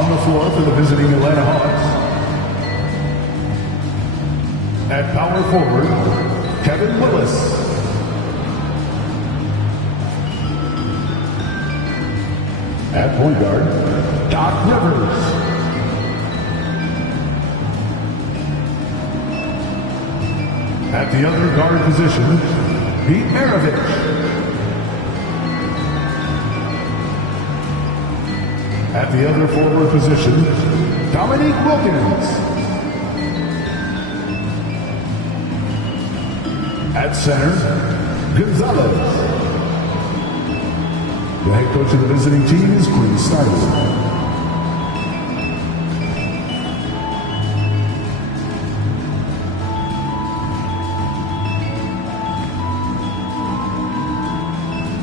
On the floor for the visiting Atlanta Hawks, at power forward, Kevin Willis. At point guard, Doc Rivers. At the other guard position, Pete Maravich. At the other forward position, Dominique Wilkins. At center, Gonzalez. The head coach of the visiting team is Quinn Snyder.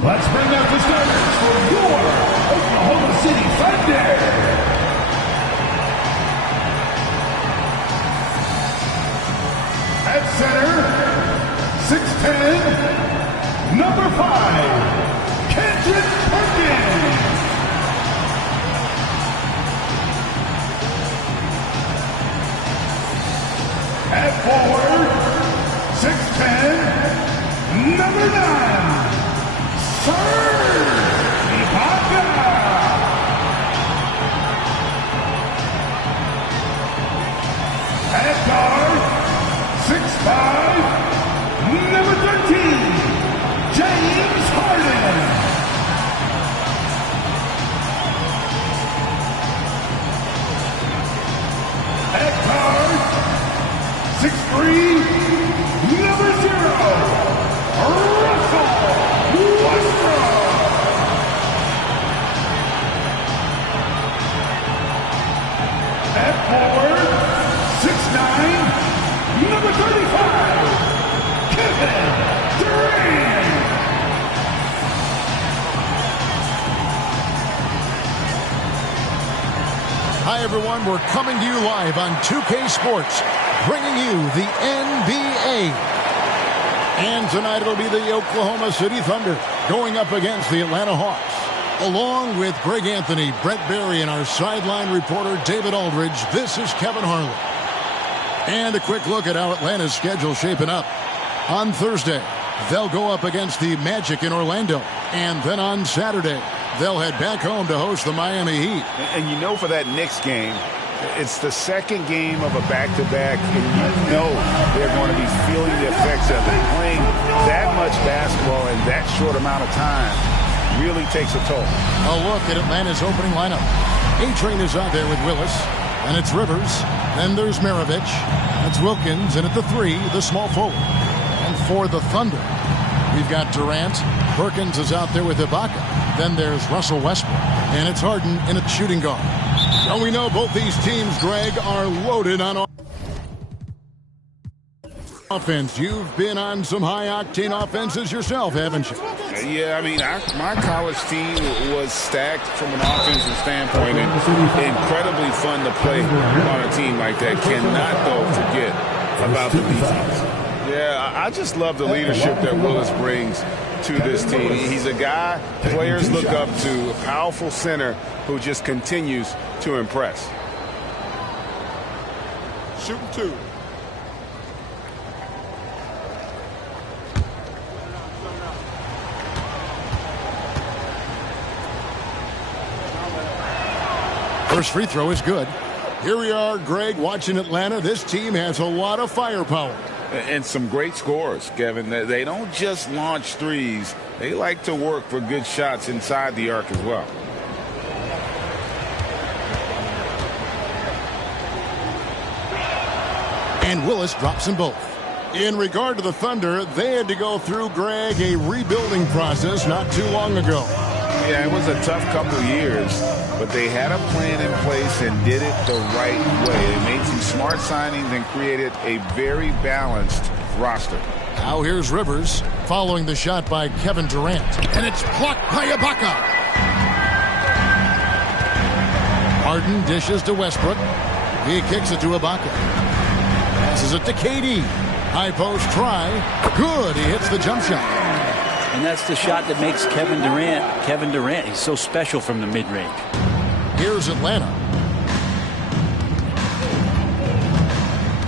Let's bring out the starters for your Oklahoma City Thunder. At center, 6'10", number 5, Kendrick Perkins. At forward, 6'10", number 9, Serge Ibaka. At guard, 6'5", number 13, James Harden. At guard, 6'3", number 0, Russell Westbrook. At forward, 6'9", number 35, Kevin Durant. Hi everyone, we're coming to you live on 2K Sports, bringing you the NBA. And tonight it'll be the Oklahoma City Thunder going up against the Atlanta Hawks. Along with Greg Anthony, Brent Barry, and our sideline reporter David Aldridge, this is Kevin Harlan. And a quick look at how Atlanta's schedule shaping up. On Thursday, they'll go up against the Magic in Orlando. And then on Saturday, they'll head back home to host the Miami Heat. And you know for that Knicks game, it's the second game of a back-to-back, and you know they're going to be feeling the effects of it. Playing that much basketball in that short amount of time really takes a toll. A look at Atlanta's opening lineup. A-Train is out there with Willis, and it's Rivers. Then there's Maravich. That's Wilkins, and at the 3, the small forward. And for the Thunder, we've got Durant. Perkins is out there with Ibaka. Then there's Russell Westbrook, and it's Harden in a shooting guard. So we know both these teams, Greg, are loaded on offense. You've been on some high-octane offenses yourself, haven't you? Yeah, I mean, my college team was stacked from an offensive standpoint and incredibly fun to play on a team like that. Cannot, though, forget about the defense. Yeah, I just love the leadership that Willis brings to this team. He's a guy players look up to, a powerful center who just continues to impress. Shooting 2. First free throw is good. Here we are, Greg, watching Atlanta. This team has a lot of firepower. And some great scores, Kevin. They don't just launch threes. They like to work for good shots inside the arc as well. And Willis drops them both. In regard to the Thunder, they had to go through, Greg, a rebuilding process not too long ago. Yeah, it was a tough couple years, but they had a plan in place and did it the right way. They made some smart signings and created a very balanced roster. Now here's Rivers following the shot by Kevin Durant. And it's blocked by Ibaka. Harden dishes to Westbrook. He kicks it to Ibaka. Passes it to KD. High post try. Good. He hits the jump shot. And that's the shot that makes Kevin Durant, he's so special from the mid-range. Here's Atlanta.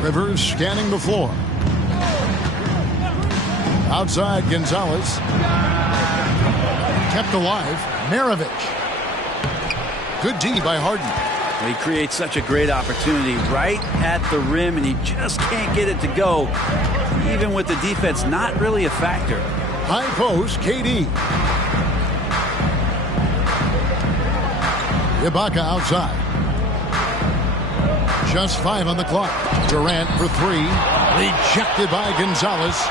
Rivers scanning the floor. Outside, Gonzalez. Kept alive, Maravich. Good D by Harden. He creates such a great opportunity right at the rim, and he just can't get it to go. Even with the defense not really a factor. High post, KD. Ibaka outside. Just 5 on the clock. Durant for 3. Rejected by Gonzalez.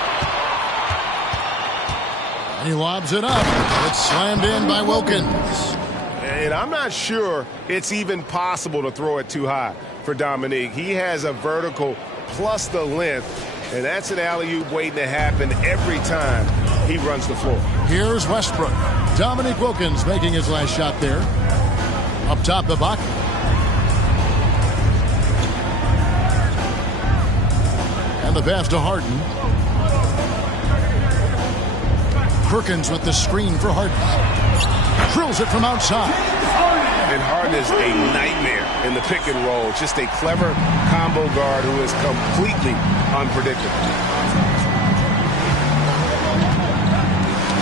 He lobs it up. It's slammed in by Wilkins. And I'm not sure it's even possible to throw it too high for Dominique. He has a vertical plus the length, and that's an alley-oop waiting to happen every time he runs the floor. Here's Westbrook. Dominique Wilkins making his last shot there. Up top, Ibaka. And the pass to Harden. Perkins with the screen for Harden. Drills it from outside. And Harden is a nightmare in the pick and roll. Just a clever combo guard who is completely unpredictable.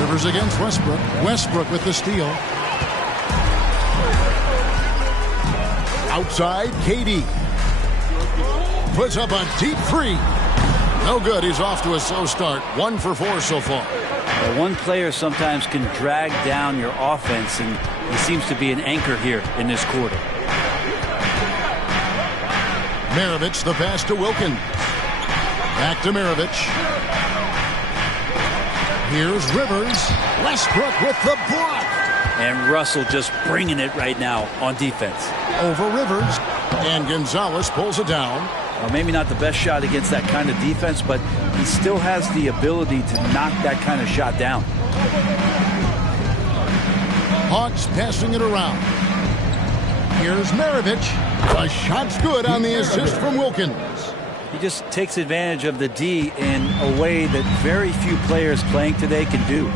Rivers against Westbrook. Westbrook with the steal. Outside, KD. Puts up a deep 3. No good. He's off to a slow start. 1 for 4 so far. One player sometimes can drag down your offense, and he seems to be an anchor here in this quarter. Maravich, the pass to Wilkins. Back to Maravich. Here's Rivers. Westbrook with the block. And Russell just bringing it right now on defense. Over Rivers. And Gonzalez pulls it down. Well, maybe not the best shot against that kind of defense, but he still has the ability to knock that kind of shot down. Hawks passing it around. Here's Maravich. The shot's good on the assist from Wilkins. He just takes advantage of the D in a way that very few players playing today can do.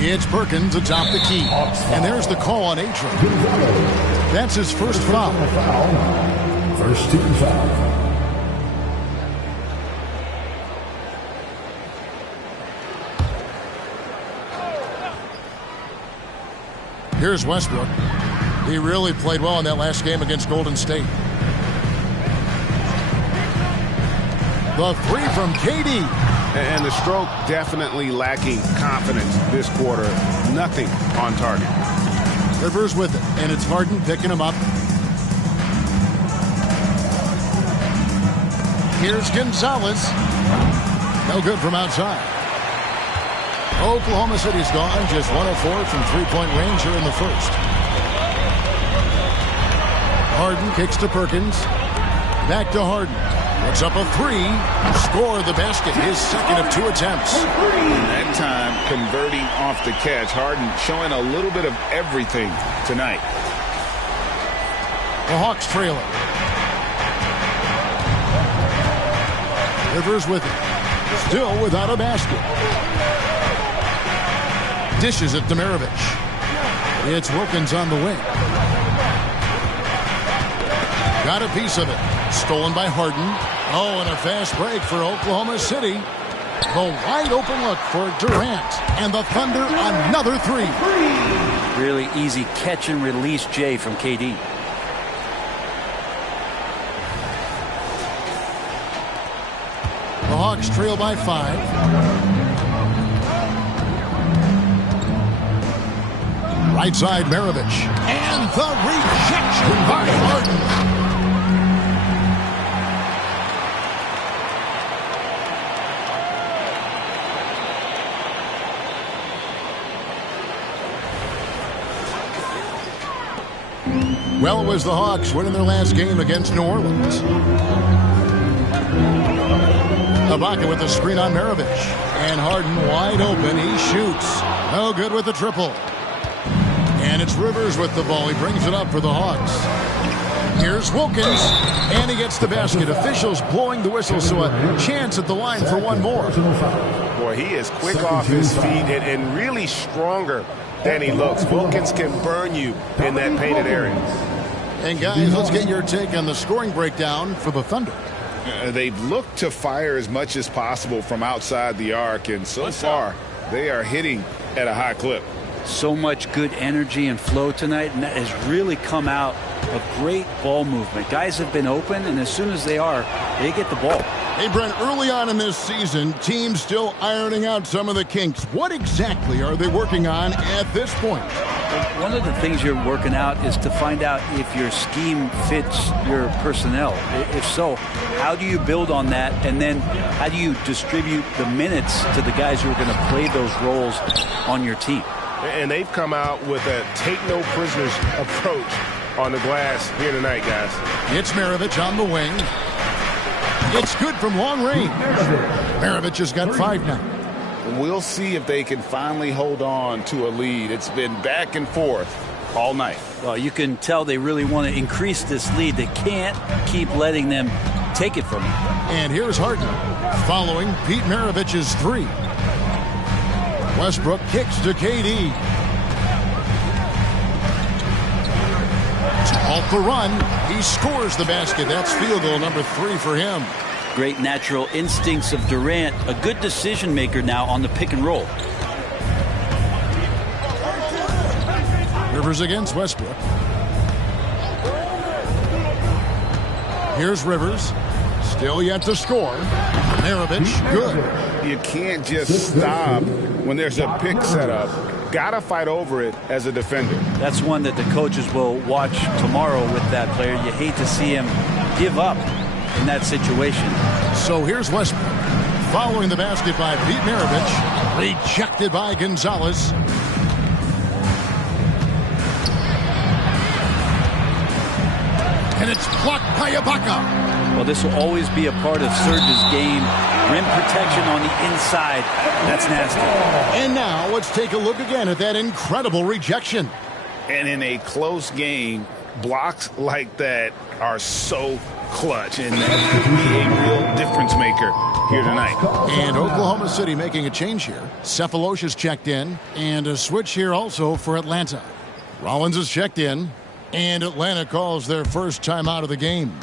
It's Perkins atop the key. And there's the call on Atron. That's his first foul. First team foul. Here's Westbrook. He really played well in that last game against Golden State. The 3 from KD. And the stroke definitely lacking confidence this quarter. Nothing on target. Rivers with it, and it's Harden picking him up. Here's Gonzalez. No good from outside. Oklahoma City's gone just 1 of 4 from three-point range here in the first. Harden kicks to Perkins. Back to Harden. Puts up a 3. Score the basket. His second of 2 attempts. That time converting off the catch. Harden showing a little bit of everything tonight. The Hawks trailing. Rivers with it. Still without a basket. Dishes it to Maravich. It's Wilkins on the wing. Got a piece of it. Stolen by Harden. Oh, and a fast break for Oklahoma City. The wide open look for Durant. And the Thunder another 3. Really easy catch and release, Jay, from KD. The Hawks trail by 5. Right side, Maravich. And the rejection by Harden. Well, it was the Hawks winning their last game against New Orleans. Ibaka with the screen on Maravich. And Harden wide open. He shoots. No good with the triple. And it's Rivers with the ball. He brings it up for the Hawks. Here's Wilkins. And he gets the basket. Officials blowing the whistle, so a chance at the line for one more. Boy, he is quick off his feet and really stronger than he looks. Wilkins can burn you in that painted area. And guys, let's get your take on the scoring breakdown for the Thunder. They've looked to fire as much as possible from outside the arc, and so far they are hitting at a high clip. So much good energy and flow tonight, and that has really come out of great ball movement. Guys have been open, and as soon as they get the ball. Hey, Brent, early on in this season, teams still ironing out some of the kinks. What exactly are they working on at this point? One of the things you're working out is to find out if your scheme fits your personnel. If so, how do you build on that? And then how do you distribute the minutes to the guys who are going to play those roles on your team? And they've come out with a take-no-prisoners approach on the glass here tonight, guys. It's Maravich on the wing. It's good from long range. Maravich has got 5 now. We'll see if they can finally hold on to a lead. It's been back and forth all night. Well, you can tell they really want to increase this lead. They can't keep letting them take it from them. And here's Harden following Pete Maravich's 3. Westbrook kicks to KD. Off the run, he scores the basket. That's field goal number 3 for him. Great natural instincts of Durant. A good decision maker now on the pick and roll. Rivers against Westbrook. Here's Rivers. Still yet to score. Maravich, good. You can't just stop when there's a pick set up. Gotta fight over it as a defender. That's one that the coaches will watch tomorrow with that player. You hate to see him give up in that situation. So here's Westbrook. Following the basket by Pete Maravich. Rejected by Gonzalez. And it's blocked by Ibaka. Well, this will always be a part of Serge's game. Rim protection on the inside. That's nasty. And now let's take a look again at that incredible rejection. And in a close game, blocks like that are so clutch, and that could be a real difference maker here tonight. And Oklahoma City making a change here. Cephalosha's checked in, and a switch here also for Atlanta. Rollins is checked in, and Atlanta calls their first time out of the game.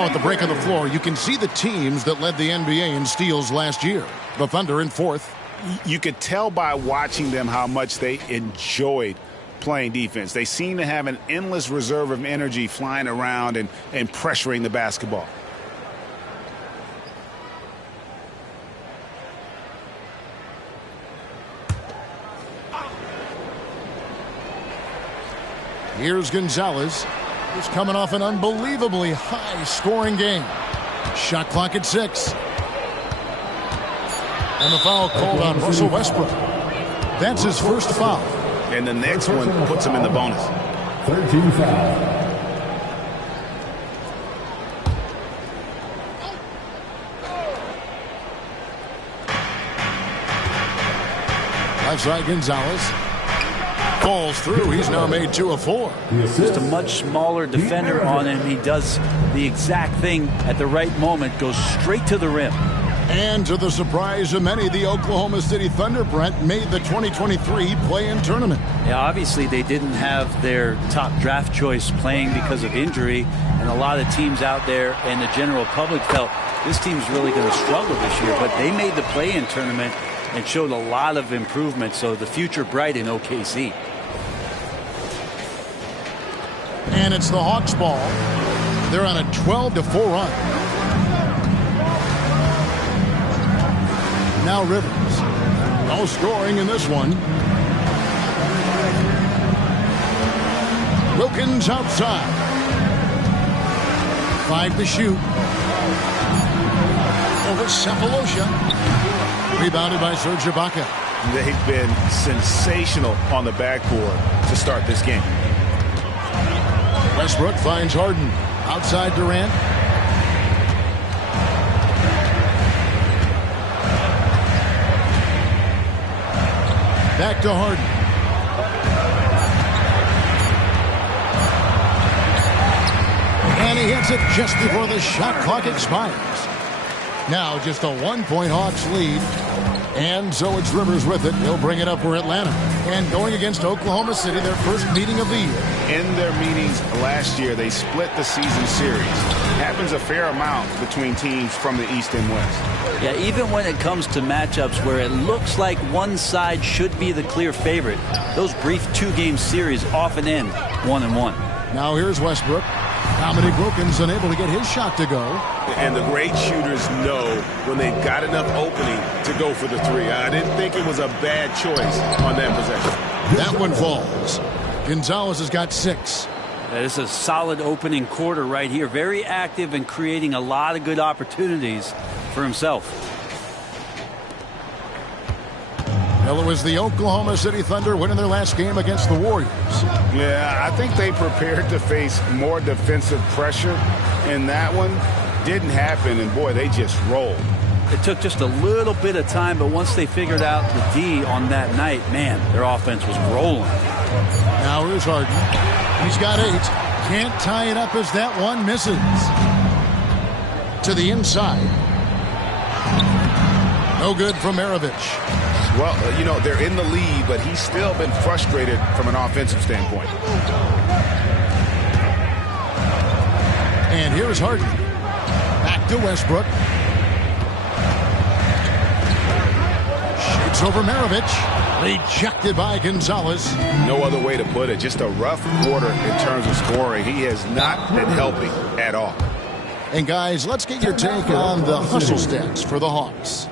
At the break of the floor, you can see the teams that led the NBA in steals last year. The Thunder in 4th. You could tell by watching them how much they enjoyed playing defense. They seem to have an endless reserve of energy flying around and pressuring the basketball. Here's Gonzalez. He's coming off an unbelievably high-scoring game. Shot clock at 6. And the foul called on Russell Westbrook. That's his first foul. And the next one puts him in the bonus. 13 foul. Left side Gonzalez. falls through. He's now made 2 of 4. Just a much smaller defender on him. He does the exact thing at the right moment, goes straight to the rim. And to the surprise of many, the Oklahoma City Thunder, Brent, made the 2023 play-in tournament. Yeah, obviously they didn't have their top draft choice playing because of injury, and a lot of teams out there and the general public felt this team's really going to struggle this year, but they made the play-in tournament and showed a lot of improvement, so the future bright in OKC. And it's the Hawks ball. They're on a 12-4 run. Now Rivers. No scoring in this one. Wilkins outside. 5 to shoot. Over Sefolosha. Rebounded by Serge Ibaka. They've been sensational on the backboard to start this game. Westbrook finds Harden. Outside Durant. Back to Harden. And he hits it just before the shot clock expires. Now just a 1-point Hawks lead. And so it's Rivers with it. He'll bring it up for Atlanta. And going against Oklahoma City, their first meeting of the year. In their meetings last year, they split the season series. Happens a fair amount between teams from the East and West. Yeah, even when it comes to matchups where it looks like one side should be the clear favorite, those brief 2-game series often end 1-1. Now here's Westbrook. Dominique Wilkins unable to get his shot to go. And the great shooters know when they've got enough opening to go for the 3. I didn't think it was a bad choice on that possession. That one falls. Gonzalez has got 6. That is a solid opening quarter right here. Very active and creating a lot of good opportunities for himself. Well, it was the Oklahoma City Thunder winning their last game against the Warriors. Yeah, I think they prepared to face more defensive pressure in that one. Didn't happen, and boy, they just rolled. It took just a little bit of time, but once they figured out the D on that night, man, their offense was rolling. Now here's Harden. He's got 8. Can't tie it up as that one misses. To the inside. No good from Maravich. Well, you know, they're in the lead, but he's still been frustrated from an offensive standpoint. And here's Harden. Back to Westbrook. Shoots over Maravich. Rejected by Gonzalez. No other way to put it. Just a rough quarter in terms of scoring. He has not been helping at all. And guys, let's get your take on the hustle stats for the Hawks.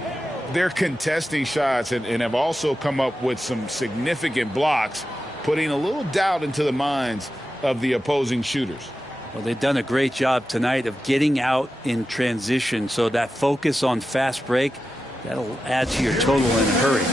They're contesting shots and have also come up with some significant blocks, putting a little doubt into the minds of the opposing shooters. Well, they've done a great job tonight of getting out in transition, so that focus on fast break, that'll add to your total in a hurry.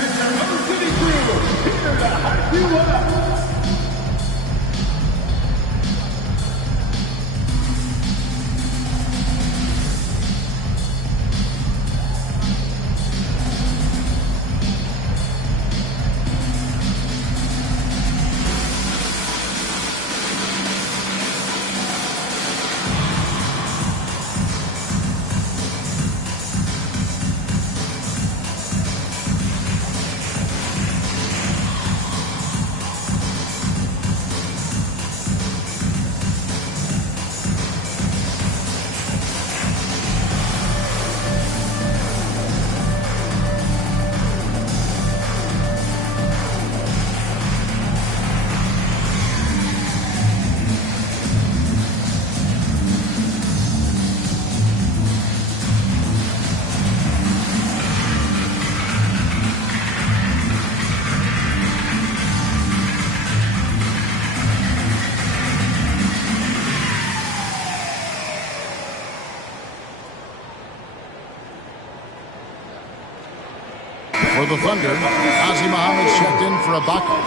For the Thunder, Ozzie Muhammad's checked in for Ibaka.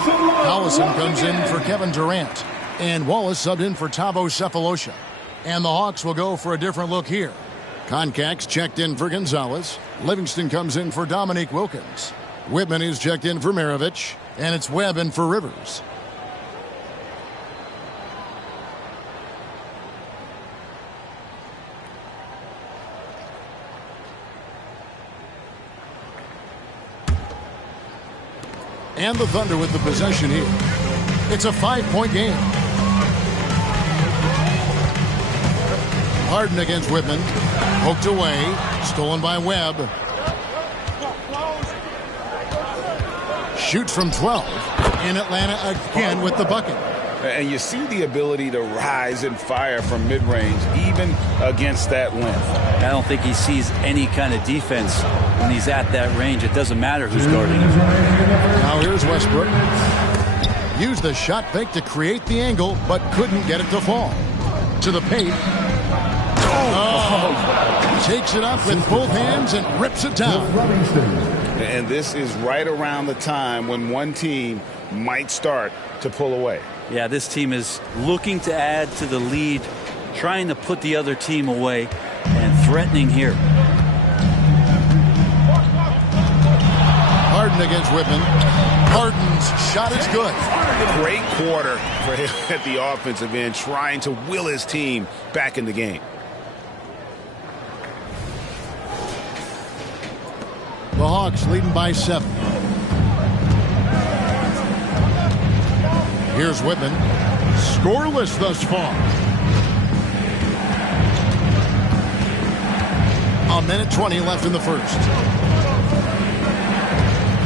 Collison comes in for Kevin Durant. And Wallace subbed in for Thabo Sefolosha. And the Hawks will go for a different look here. Concax checked in for Gonzalez. Livingston comes in for Dominique Wilkins. Whitman is checked in for Maravich. And it's Webb in for Rivers. And the Thunder with the possession here. It's a 5-point game. Harden against Whitman. Poked away. Stolen by Webb. Shoots from 12. In Atlanta again with the bucket. And you see the ability to rise and fire from mid-range, even against that length. I don't think he sees any kind of defense when he's at that range. It doesn't matter who's guarding him. Now here's Westbrook. Used the shot fake to create the angle, but couldn't get it to fall. To the paint. Takes it up with both hands and rips it down. And this is right around the time when one team might start to pull away. Yeah, this team is looking to add to the lead, trying to put the other team away, and threatening here. Harden against Whitman. Harden's shot is good. Great quarter for him at the offensive end, trying to will his team back in the game. The Hawks leading by 7. Here's Whitman. Scoreless thus far. A minute 20 left in the first.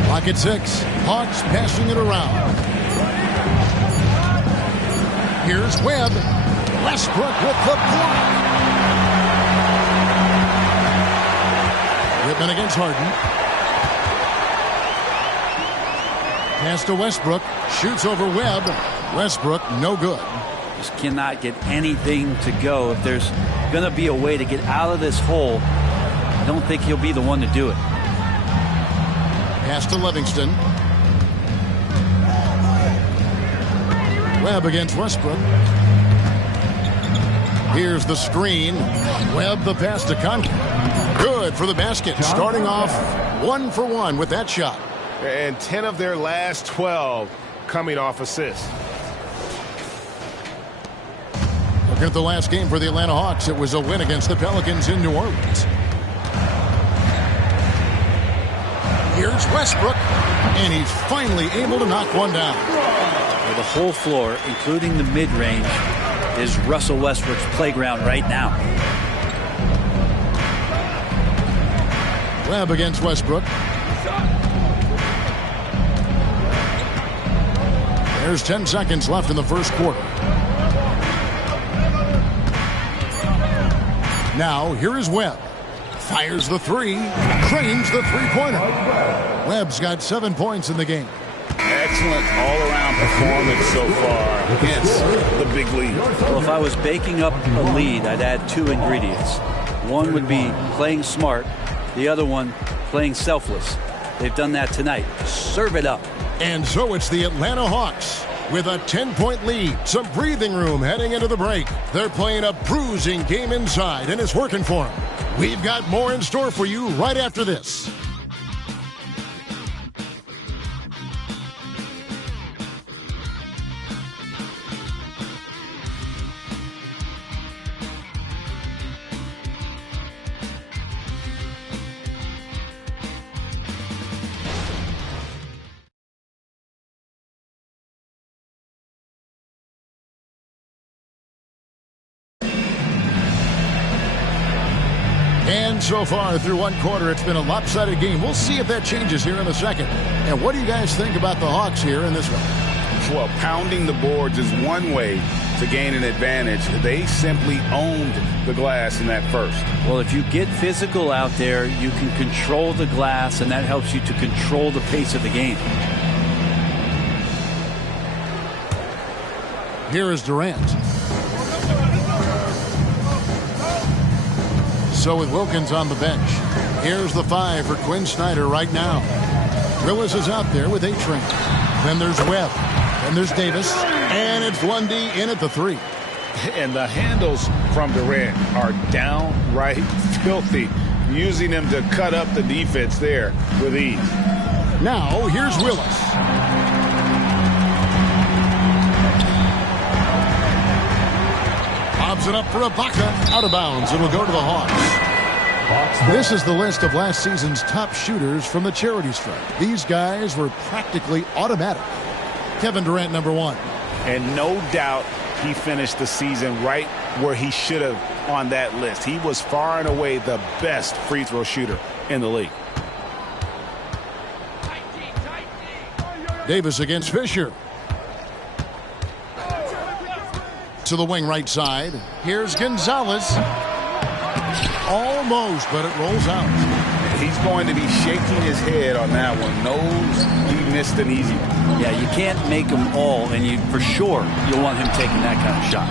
Clock at 6. Hawks passing it around. Here's Webb. Westbrook with the block. Whitman against Harden. Pass to Westbrook. Shoots over Webb. Westbrook, no good. Just cannot get anything to go. If there's going to be a way to get out of this hole, I don't think he'll be the one to do it. Pass to Livingston. Webb against Westbrook. Here's the screen. Webb the pass to Conley. Good for the basket. Starting off 1 for 1 with that shot. And 10 of their last 12 coming off assists. Looking at the last game for the Atlanta Hawks, it was a win against the Pelicans in New Orleans. Here's Westbrook, and he's finally able to knock one down. Well, the whole floor, including the mid-range, is Russell Westbrook's playground right now. Webb against Westbrook. There's 10 seconds left in the first quarter. Now, here is Webb. Fires the three. Cranes the three-pointer. Webb's got 7 points in the game. Excellent all-around performance so far against the big lead. Well, if I was baking up a lead, I'd add 2 ingredients. One would be playing smart. The other one, playing selfless. They've done that tonight. Serve it up. And so it's the Atlanta Hawks with a 10-point lead. Some breathing room heading into the break. They're playing a bruising game inside, and it's working for them. We've got more in store for you right after this. And so far through one quarter, it's been a lopsided game. We'll see if that changes here in a second. And what do you guys think about the Hawks here in this one? Well, pounding the boards is one way to gain an advantage. They simply owned the glass in that first. Well, if you get physical out there, you can control the glass, and that helps you to control the pace of the game. Here is Durant. So with Wilkins on the bench, here's the 5 for Quinn Snyder right now. Willis is out there with A-Train. Then there's Webb. Then there's Davis. And it's Lundy in at the 3. And the handles from Durant are downright filthy, using them to cut up the defense there with ease. Now, here's Willis. Lobs it up for Ibaka. Out of bounds. It'll go to the Hawks. This is the list of last season's top shooters from the charity stripe. These guys were practically automatic. Kevin Durant, number 1. And no doubt he finished the season right where he should have on that list. He was far and away the best free throw shooter in the league. Davis against Fisher. To the wing right side. Here's Gonzalez. Almost, but it rolls out. He's going to be shaking his head on that one. Knows he missed an easy one. Yeah, you can't make them all, and you for sure you'll want him taking that kind of shot.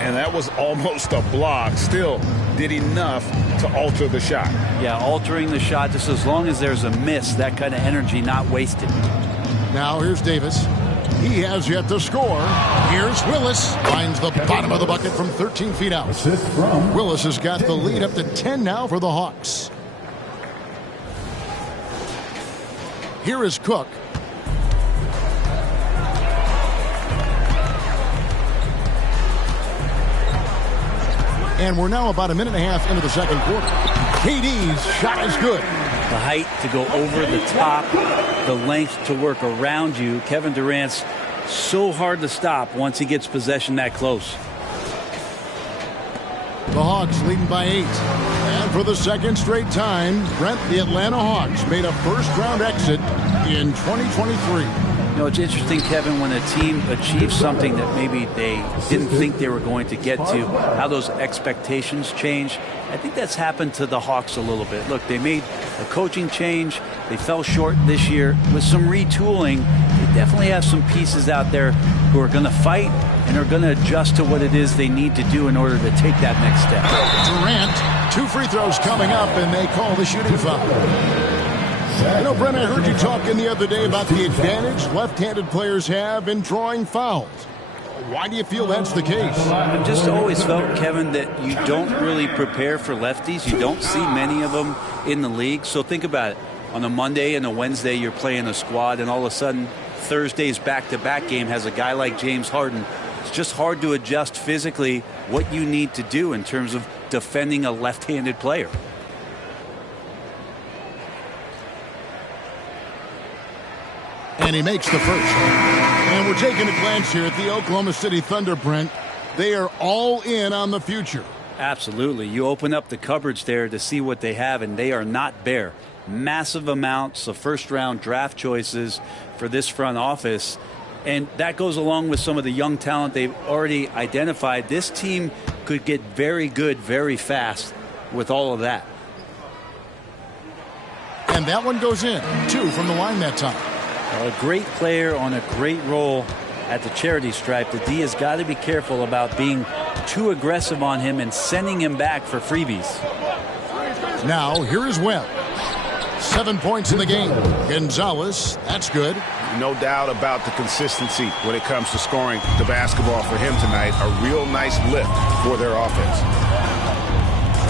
And that was almost a block. Still did enough to alter the shot. Yeah, altering the shot just as long as there's a miss, that kind of energy not wasted. Now here's Davis. He has yet to score. Here's Willis. Finds the bottom of the bucket from 13 feet out. Willis has got the lead up to 10 now for the Hawks. Here is Cook. And we're now about a minute and a half into the second quarter. KD's shot is good. The height to go over the top, the length to work around you. Kevin Durant's so hard to stop once he gets possession that close. The Hawks leading by 8. And for the second straight time, Brent, the Atlanta Hawks made a first-round exit in 2023. You know, it's interesting, Kevin, when a team achieves something that maybe they didn't think they were going to get to, how those expectations change. I think that's happened to the Hawks a little bit. Look, they made a coaching change. They fell short this year. With some retooling, they definitely have some pieces out there who are going to fight and are going to adjust to what it is they need to do in order to take that next step. Durant, 2 free throws coming up, and they call the shooting foul. You know, Brent, I heard you talking the other day about the advantage left-handed players have in drawing fouls. Why do you feel that's the case? I've just always felt, Kevin, that you don't really prepare for lefties. You don't see many of them in the league. So think about it. On a Monday and a Wednesday, you're playing a squad, and all of a sudden, Thursday's back-to-back game has a guy like James Harden. It's just hard to adjust physically what you need to do in terms of defending a left-handed player. And he makes the first. And we're taking a glance here at the Oklahoma City Thunder, Brent. They are all in on the future. Absolutely. You open up the cupboards there to see what they have, and they are not bare. Massive amounts of first-round draft choices for this front office. And that goes along with some of the young talent they've already identified. This team could get very good very fast with all of that. And that one goes in. 2 from the line that time. A great player on a great role at the charity stripe. The D has got to be careful about being too aggressive on him and sending him back for freebies. Now, here is Webb. 7 points in the game. Gonzalez, that's good. No doubt about the consistency when it comes to scoring the basketball for him tonight. A real nice lift for their offense.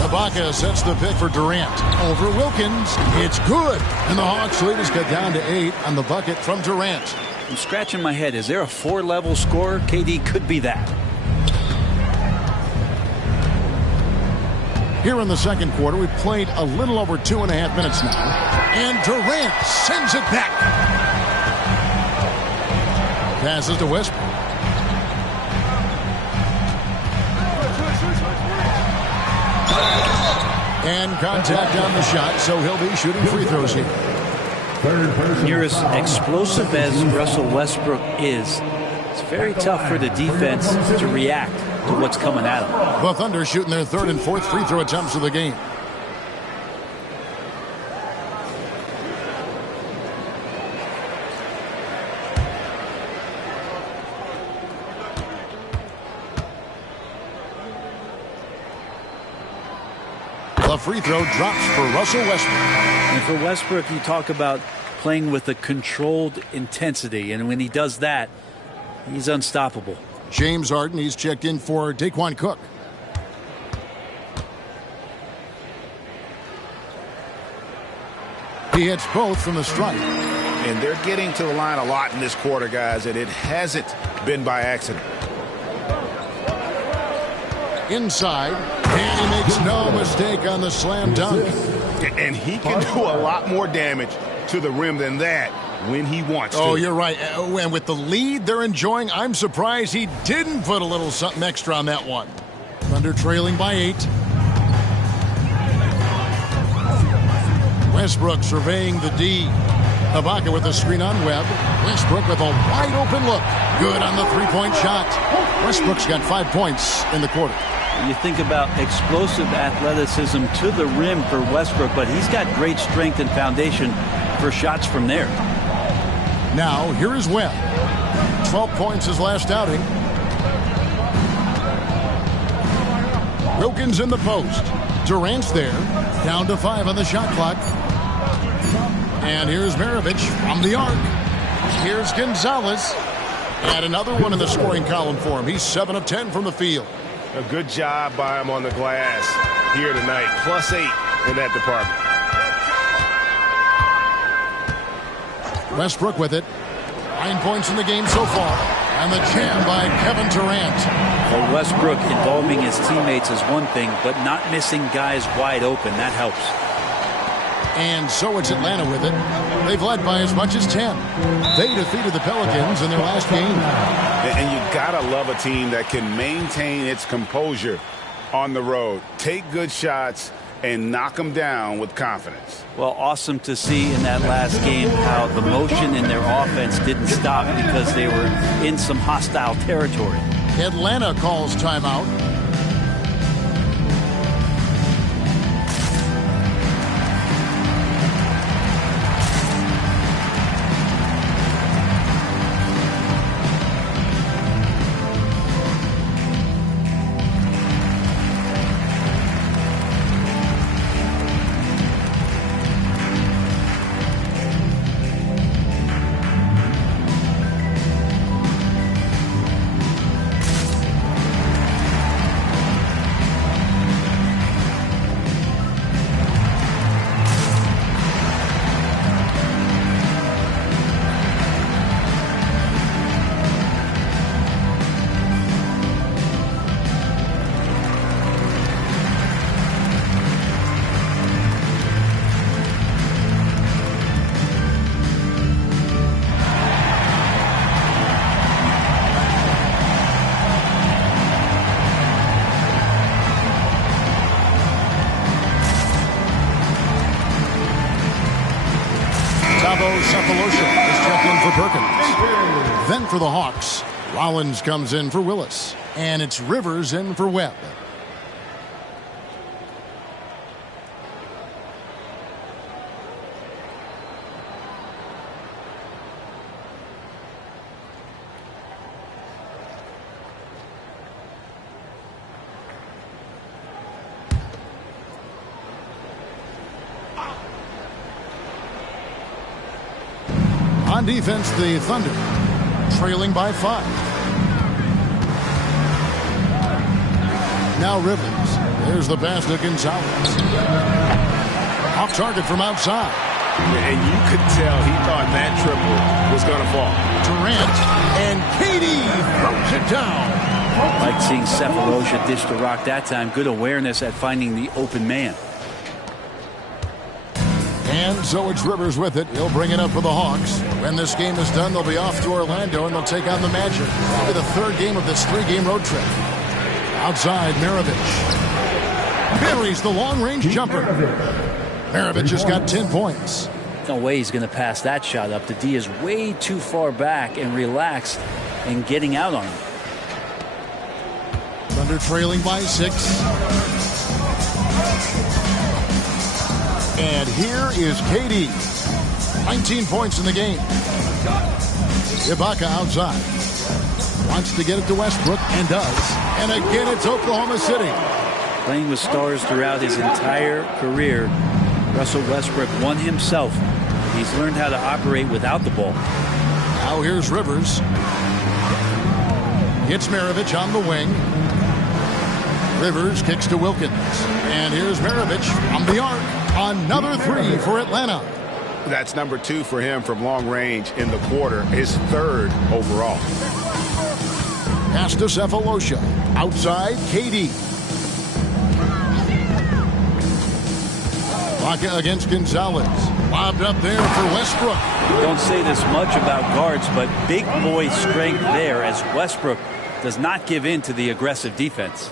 Ibaka sets the pick for Durant. Over Wilkins. It's good. And the Hawks lead has got down to 8 on the bucket from Durant. I'm scratching my head. Is there a 4-level scorer? KD could be that. Here in the second quarter, we've played a little over 2.5 minutes now. And Durant sends it back. Passes to Westbrook. And contact on the shot, so he'll be shooting free throws here. You're as explosive as Russell Westbrook is. It's very tough for the defense to react to what's coming at them. The Thunder shooting their 3rd and 4th free throw attempts of the game. The free throw drops for Russell Westbrook. And for Westbrook, you talk about playing with a controlled intensity. And when he does that, he's unstoppable. James Harden, he's checked in for Daquan Cook. He hits both from the stripe. And they're getting to the line a lot in this quarter, guys, and it hasn't been by accident. Inside. And he makes no mistake on the slam dunk. And he can do a lot more damage to the rim than that when he wants to. Oh, you're right. And with the lead they're enjoying, I'm surprised he didn't put a little something extra on that one. Thunder trailing by 8. Westbrook surveying the D. Ibaka with a screen on Webb. Westbrook with a wide open look. Good on the three-point shot. Westbrook's got 5 points in the quarter. You think about explosive athleticism to the rim for Westbrook, but he's got great strength and foundation for shots from there. Now, here is Webb. 12 points his last outing. Wilkins in the post. Durant's there. Down to 5 on the shot clock. And here's Maravich from the arc. Here's Gonzalez. And another one in the scoring column for him. He's 7 of 10 from the field. A good job by him on the glass here tonight. +8 in that department. Westbrook with it. 9 points in the game so far. And the jam by Kevin Durant. Well, Westbrook involving his teammates is one thing, but not missing guys wide open, that helps. And so it's Atlanta with it. They've led by as much as 10. They defeated the Pelicans in their last game. And you gotta love a team that can maintain its composure on the road. Take good shots and knock them down with confidence. Well, awesome to see in that last game how the motion in their offense didn't stop because they were in some hostile territory. Atlanta calls timeout. Cephalosha is checked in for Perkins. Then for the Hawks, Rollins comes in for Willis. And it's Rivers in for Webb. On defense, the Thunder trailing by 5. Now Rivers. There's the pass to Gonzalez. Off target from outside. And you could tell he thought that triple was going to fall. Durant and KD throws it down. Like seeing Cephalosha dish the rock that time. Good awareness at finding the open man. And so it's Rivers with it. He'll bring it up for the Hawks. When this game is done, they'll be off to Orlando, and they'll take on the Magic. Probably the third game of this 3-game road trip. Outside, Maravich. Buries the long-range jumper. Maravich has got 10 points. No way he's going to pass that shot up. The D is way too far back and relaxed and getting out on him. Thunder trailing by 6. And here is KD. 19 points in the game. Ibaka outside. Wants to get it to Westbrook and does. And again, it's Oklahoma City. Playing with stars throughout his entire career, Russell Westbrook won himself. He's learned how to operate without the ball. Now here's Rivers. Gets Maravich on the wing. Rivers kicks to Wilkins. And here's Maravich from the arc. Another 3 for Atlanta. That's number 2 for him from long range in the quarter. His 3rd overall. Pass to Cephalosha. Outside, KD. Ibaka against Gonzalez. Lobbed up there for Westbrook. Don't say this much about guards, but big boy strength there as Westbrook does not give in to the aggressive defense.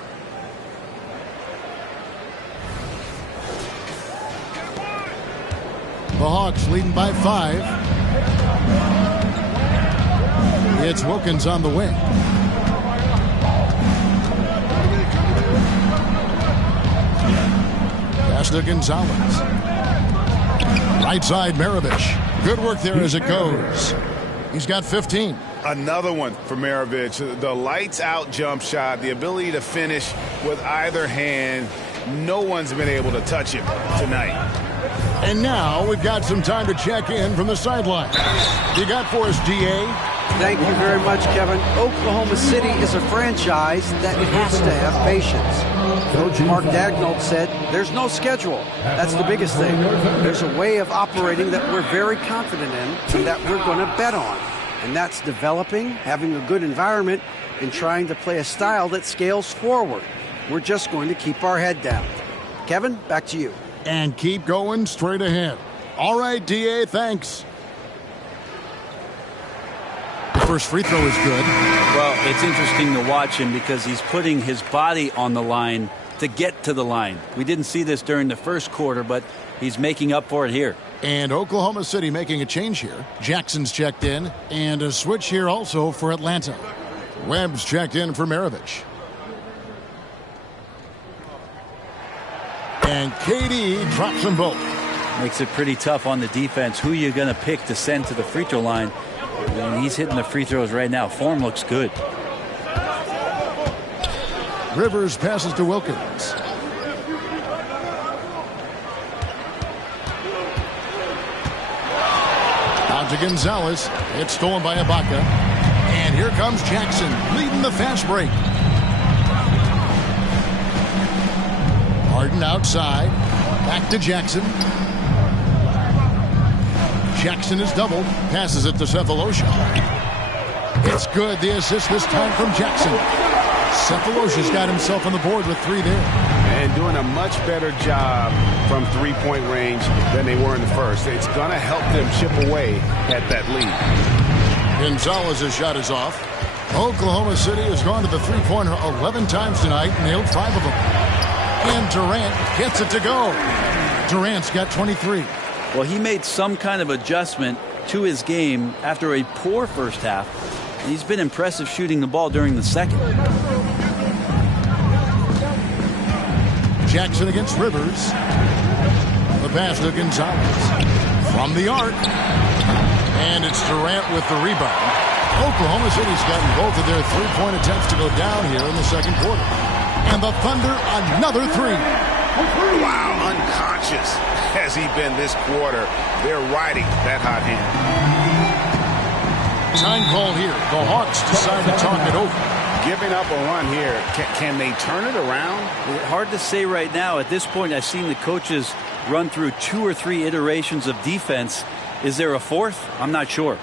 The Hawks leading by 5. It's Wilkins on the wing. Pass to Gonzalez. Right side, Maravich. Good work there as it goes. He's got 15. Another one for Maravich. The lights-out jump shot, the ability to finish with either hand. No one's been able to touch him tonight. And now we've got some time to check in from the sideline. You got for us, DA? Thank you very much, Kevin. Oklahoma City is a franchise that has to have patience. Coach Mark Daigneault said there's no schedule. That's the biggest thing. There's a way of operating that we're very confident in and that we're going to bet on. And that's developing, having a good environment, and trying to play a style that scales forward. We're just going to keep our head down. Kevin, back to you. And keep going straight ahead. All right, DA, thanks. The first free throw is good. Well, it's interesting to watch him because he's putting his body on the line to get to the line. We didn't see this during the first quarter, but he's making up for it here. And Oklahoma City making a change here. Jackson's checked in, and a switch here also for Atlanta. Webb's checked in for Maravich. And KD drops them both. Makes it pretty tough on the defense. Who you going to pick to send to the free throw line? And he's hitting the free throws right now. Form looks good. Rivers passes to Wilkins. Out to Gonzalez. It's stolen by Ibaka. And here comes Jackson leading the fast break. Harden outside. Back to Jackson. Jackson is doubled. Passes it to Sefolosha. It's good. The assist this time from Jackson. Sefolosha's got himself on the board with 3 there. And doing a much better job from three-point range than they were in the first. It's going to help them chip away at that lead. Gonzalez's shot is off. Oklahoma City has gone to the three-pointer 11 times tonight, nailed 5 of them. And Durant gets it to go. Durant's got 23. Well, he made some kind of adjustment to his game after a poor first half. He's been impressive shooting the ball during the second. Jackson against Rivers. The pass to Gonzalez. From the arc. And it's Durant with the rebound. Oklahoma City's gotten both of their three-point attempts to go down here in the second quarter. And the Thunder, another 3. Wow, unconscious has he been this quarter. They're riding that hot hand. Time call here. The Hawks decide to talk it over. Giving up a run here. Can they turn it around? Hard to say right now. At this point, I've seen the coaches run through 2 or 3 iterations of defense. Is there a fourth? I'm not sure.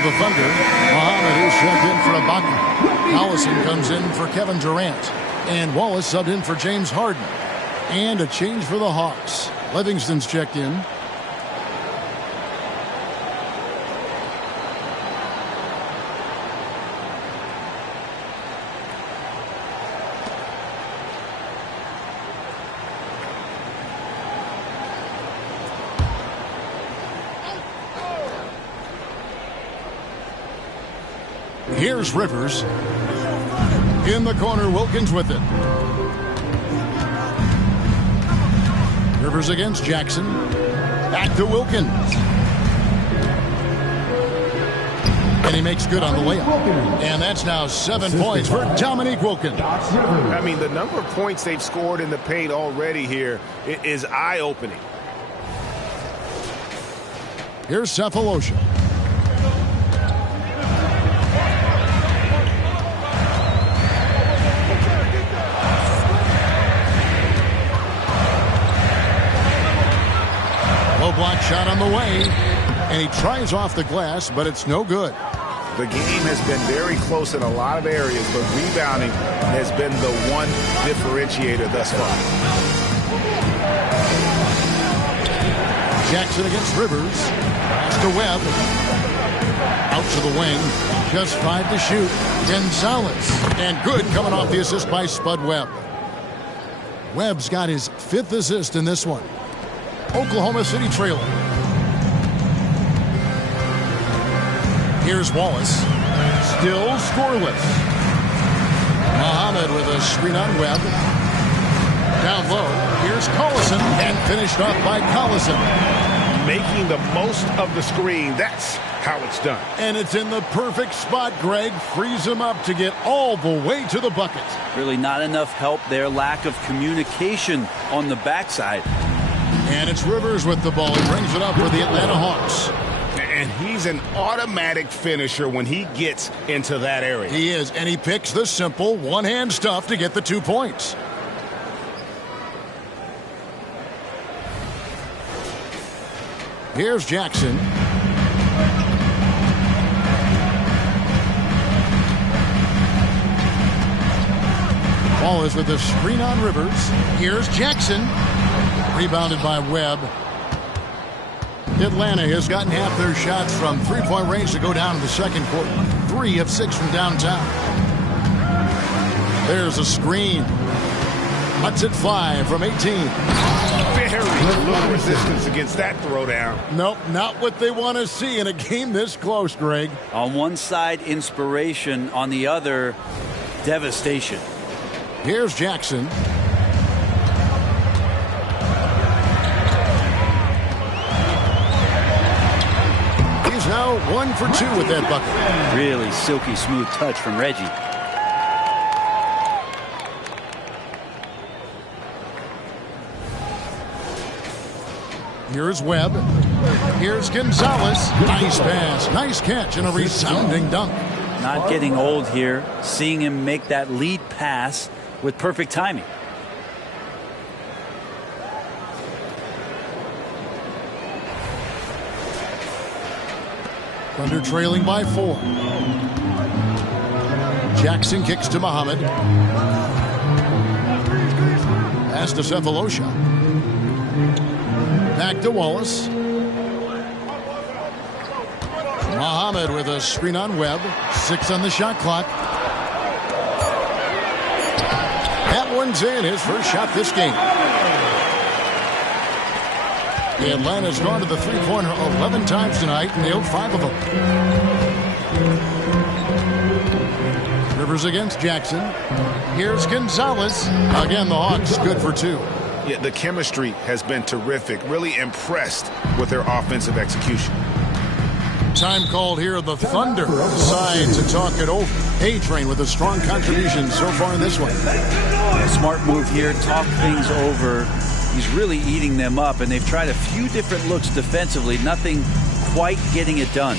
For the Thunder, Muhammad is checked in for Ibaka. Collison comes in for Kevin Durant. And Wallace subbed in for James Harden. And a change for the Hawks. Livingston's checked in. Here's Rivers. In the corner, Wilkins with it. Rivers against Jackson. Back to Wilkins. And he makes good on the layup. And that's now 7 points for Dominique Wilkins. I mean, the number of points they've scored in the paint already here is eye-opening. Here's Cephalosha. Low block shot on the way. And he tries off the glass, but it's no good. The game has been very close in a lot of areas, but rebounding has been the one differentiator thus far. Jackson against Rivers. Pass to Webb. Out to the wing. Just 5 to shoot. Gonzalez. And good coming off the assist by Spud Webb. Webb's got his 5th assist in this one. Oklahoma City trailing. Here's Wallace. Still scoreless. Muhammad with a screen on Webb. Down low. Here's Collison. And finished off by Collison. Making the most of the screen. That's how it's done. And it's in the perfect spot, Greg. Frees him up to get all the way to the bucket. Really not enough help there. Lack of communication on the backside. And it's Rivers with the ball. He brings it up for the Atlanta Hawks. And he's an automatic finisher when he gets into that area. He is, and he picks the simple one-hand stuff to get the 2 points. Here's Jackson. Wallace with the screen on Rivers. Here's Jackson. Rebounded by Webb. Atlanta has gotten half their shots from three-point range to go down in the second quarter. 3 of 6 from downtown. There's a screen. Lets it fly from 18. Very little resistance against that throwdown. Nope, not what they want to see in a game this close, Greg. On one side, inspiration. On the other, devastation. Here's Jackson. He's now 1 for 2 with that bucket. Really silky smooth touch from Reggie. Here's Webb. Here's Gonzalez. Nice pass. Nice catch and a resounding dunk. Not getting old here. Seeing him make that lead pass with perfect timing. Thunder trailing by 4. Jackson kicks to Muhammad. Pass to Cephalosha. Back to Wallace. Muhammad with a screen on Webb. 6 on the shot clock. That one's in. His first shot this game. Atlanta's gone to the three-pointer 11 times tonight, nailed 5 of them. Rivers against Jackson. Here's Gonzalez. Again, the Hawks good for 2. Yeah, the chemistry has been terrific. Really impressed with their offensive execution. Time called here. The Thunder decide to talk it over. A-Train with a strong contribution so far in this one. A smart move here. Talk things over. He's really eating them up, and they've tried a few different looks defensively. Nothing quite getting it done.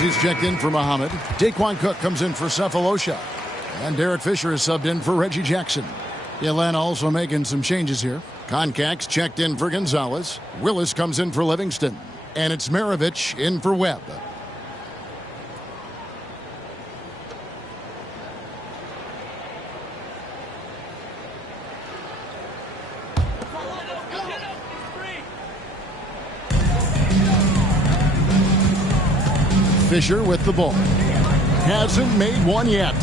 He's checked in for Muhammad. Daquan Cook comes in for Cephalosha. And Derek Fisher is subbed in for Reggie Jackson. Atlanta also making some changes here. Concax checked in for Gonzalez. Willis comes in for Livingston. And it's Maravich in for Webb. Fisher with the ball. Hasn't made one yet.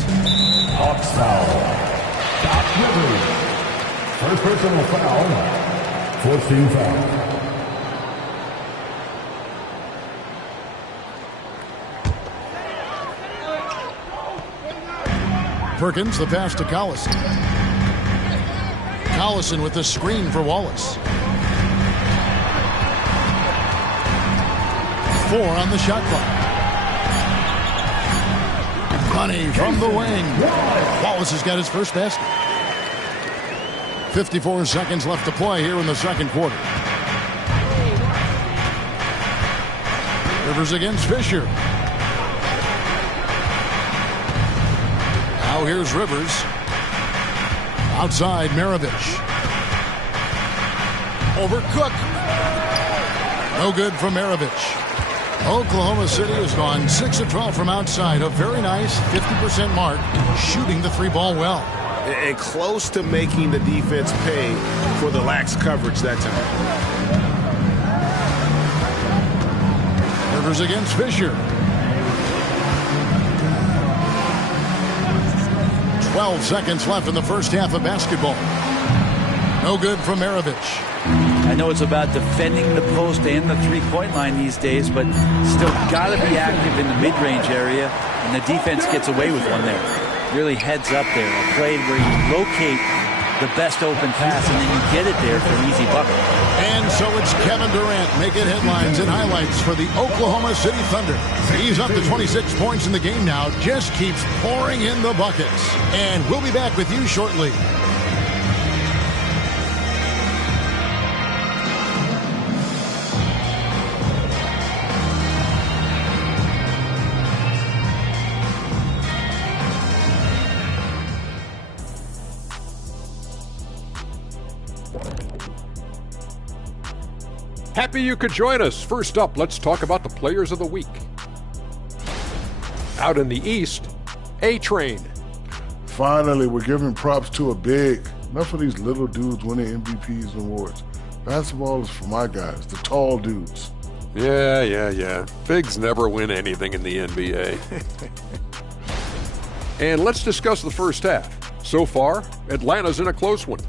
Hawks foul. Doc Rivers. First personal foul. 14 fouls. Perkins, the pass to Collison. Collison with the screen for Wallace. 4 on the shot clock. Money from the wing. Wallace has got his first basket. 54 seconds left to play here in the second quarter. Rivers against Fisher. Now here's Rivers. Outside Maravich. Over Cook. No good from Maravich. Oklahoma City has gone 6 of 12 from outside. A very nice 50% mark, shooting the 3-ball well. And close to making the defense pay for the lax coverage that time. Rivers against Fisher. 12 seconds left in the first half of basketball. No good from Maravich. I know it's about defending the post and the three-point line these days, but still got to be active in the mid-range area, and the defense gets away with one there. Really heads up there. A play where you locate the best open pass, and then you get it there for an easy bucket. And so it's Kevin Durant making headlines and highlights for the Oklahoma City Thunder. He's up to 26 points in the game now, just keeps pouring in the buckets. And we'll be back with you shortly. Happy you could join us. First up, let's talk about the players of the week. Out in the East, A-Train. Finally, we're giving props to a big. Enough of these little dudes winning MVPs and awards. Basketball is for my guys, the tall dudes. Yeah. Bigs never win anything in the NBA. And let's discuss the first half. So far, Atlanta's in a close one.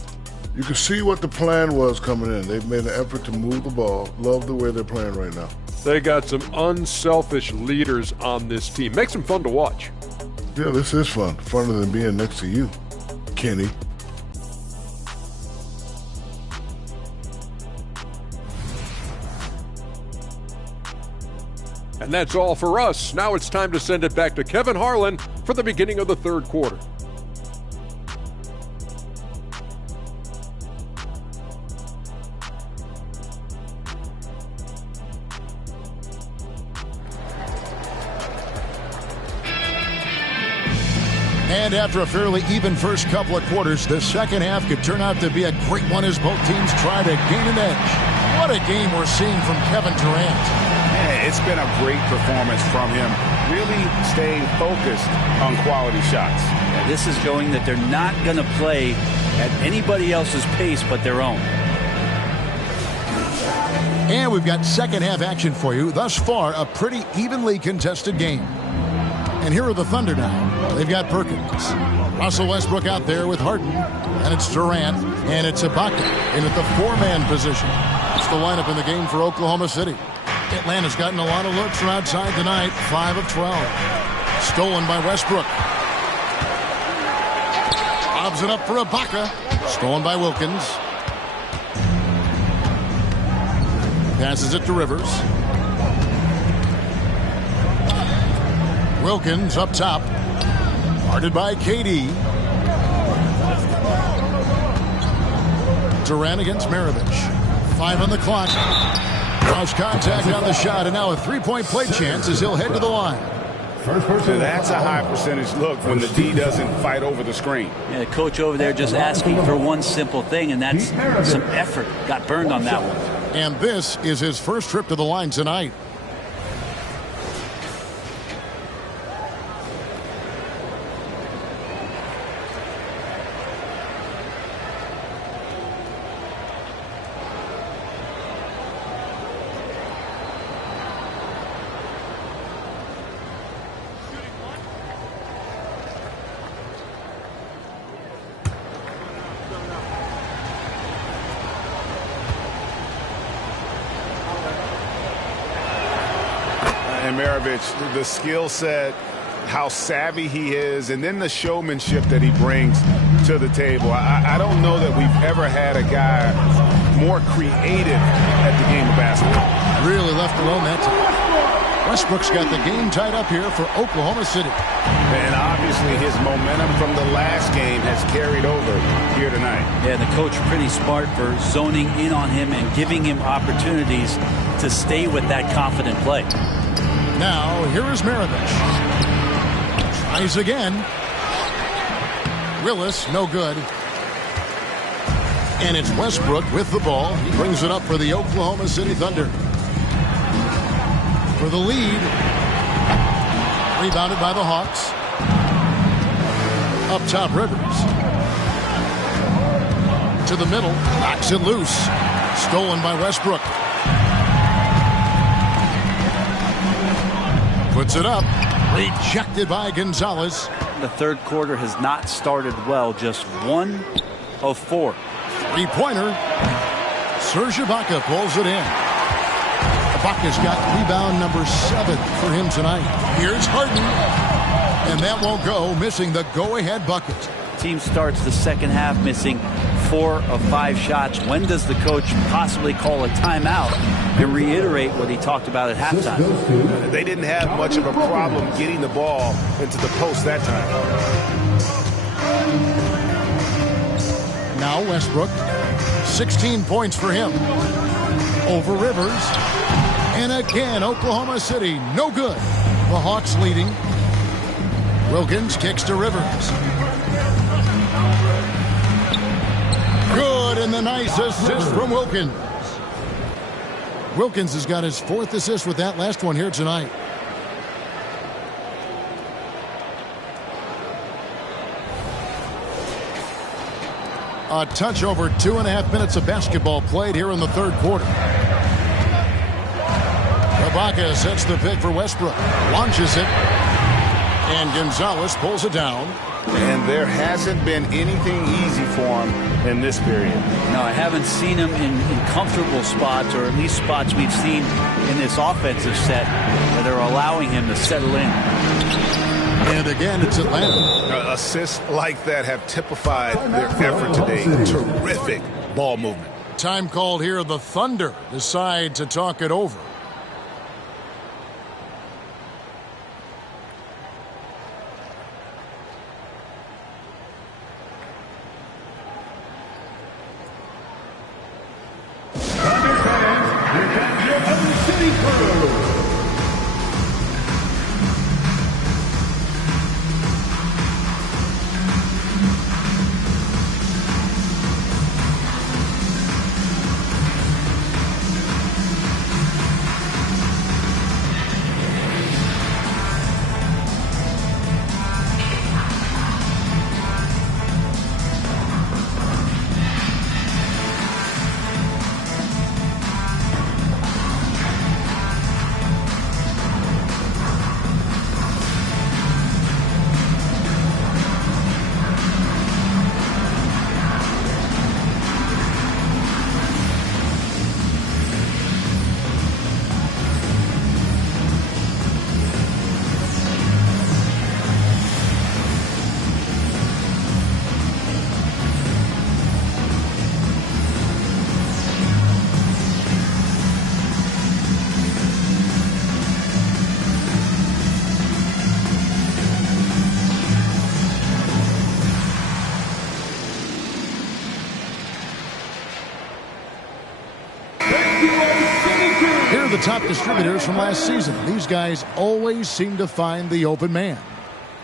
You can see what the plan was coming in. They've made an effort to move the ball. Love the way they're playing right now. They got some unselfish leaders on this team. Makes them fun to watch. Yeah, this is fun. Funner than being next to you, Kenny. And that's all for us. Now it's time to send it back to Kevin Harlan for the beginning of the third quarter. And after a fairly even first couple of quarters, the second half could turn out to be a great one as both teams try to gain an edge. What a game we're seeing from Kevin Durant. Man, it's been a great performance from him. Really staying focused on quality shots. And this is showing that they're not going to play at anybody else's pace but their own. And we've got second half action for you. Thus far, a pretty evenly contested game. And here are the Thunder now. They've got Perkins. Russell Westbrook out there with Harden. And it's Durant. And it's Ibaka in at the 4-man position. That's the lineup in the game for Oklahoma City. Atlanta's gotten a lot of looks from outside tonight. 5 of 12. Stolen by Westbrook. Lobs it up for Ibaka. Stolen by Wilkins. Passes it to Rivers. Wilkins up top. Guarded by KD. Durant against Maravich. 5 on the clock. Lost contact on the shot, and now a three-point play chance as he'll head to the line. That's a high percentage look when the D doesn't fight over the screen. Yeah, the coach over there just asking for one simple thing, and that's some effort. Got burned on that one. And this is his first trip to the line tonight. Maravich, the skill set, how savvy he is, and then the showmanship that he brings to the table. I don't know that we've ever had a guy more creative at the game of basketball. Really left alone that time. Westbrook's got the game tied up here for Oklahoma City. And obviously his momentum from the last game has carried over here tonight. Yeah, the coach pretty smart for zoning in on him and giving him opportunities to stay with that confident play. Now, here is Maravich. Tries again. Willis, no good. And it's Westbrook with the ball. He brings it up for the Oklahoma City Thunder. For the lead. Rebounded by the Hawks. Up top, Rivers. To the middle. Knocks it loose. Stolen by Westbrook. Puts it up. Rejected by Gonzalez. The third quarter has not started well. Just 1 of 4. Three-pointer. Serge Ibaka pulls it in. Ibaka's got rebound number 7 for him tonight. Here's Harden. And that won't go, missing the go-ahead bucket. Team starts the second half missing 4 of 5 shots. When does the coach possibly call a timeout and reiterate what he talked about at halftime? They didn't have much of a problem getting the ball into the post that time. Now Westbrook. 16 points for him. Over Rivers. And again, Oklahoma City, no good. The Hawks leading. Wilkins kicks to Rivers. Good, and the nice assist from Wilkins. Wilkins has got his 4th assist with that last one here tonight. A touch over 2.5 minutes of basketball played here in the third quarter. Ibaka sets the pick for Westbrook. Launches it. And Gonzalez pulls it down. And there hasn't been anything easy for him in this period. No, I haven't seen him in comfortable spots, or at least spots we've seen in this offensive set that are allowing him to settle in. And again, it's Atlanta. Assists like that have typified their effort today. Terrific ball movement. Time called here. The Thunder decide to talk it over. top distributors from last season. These guys always seem to find the open man.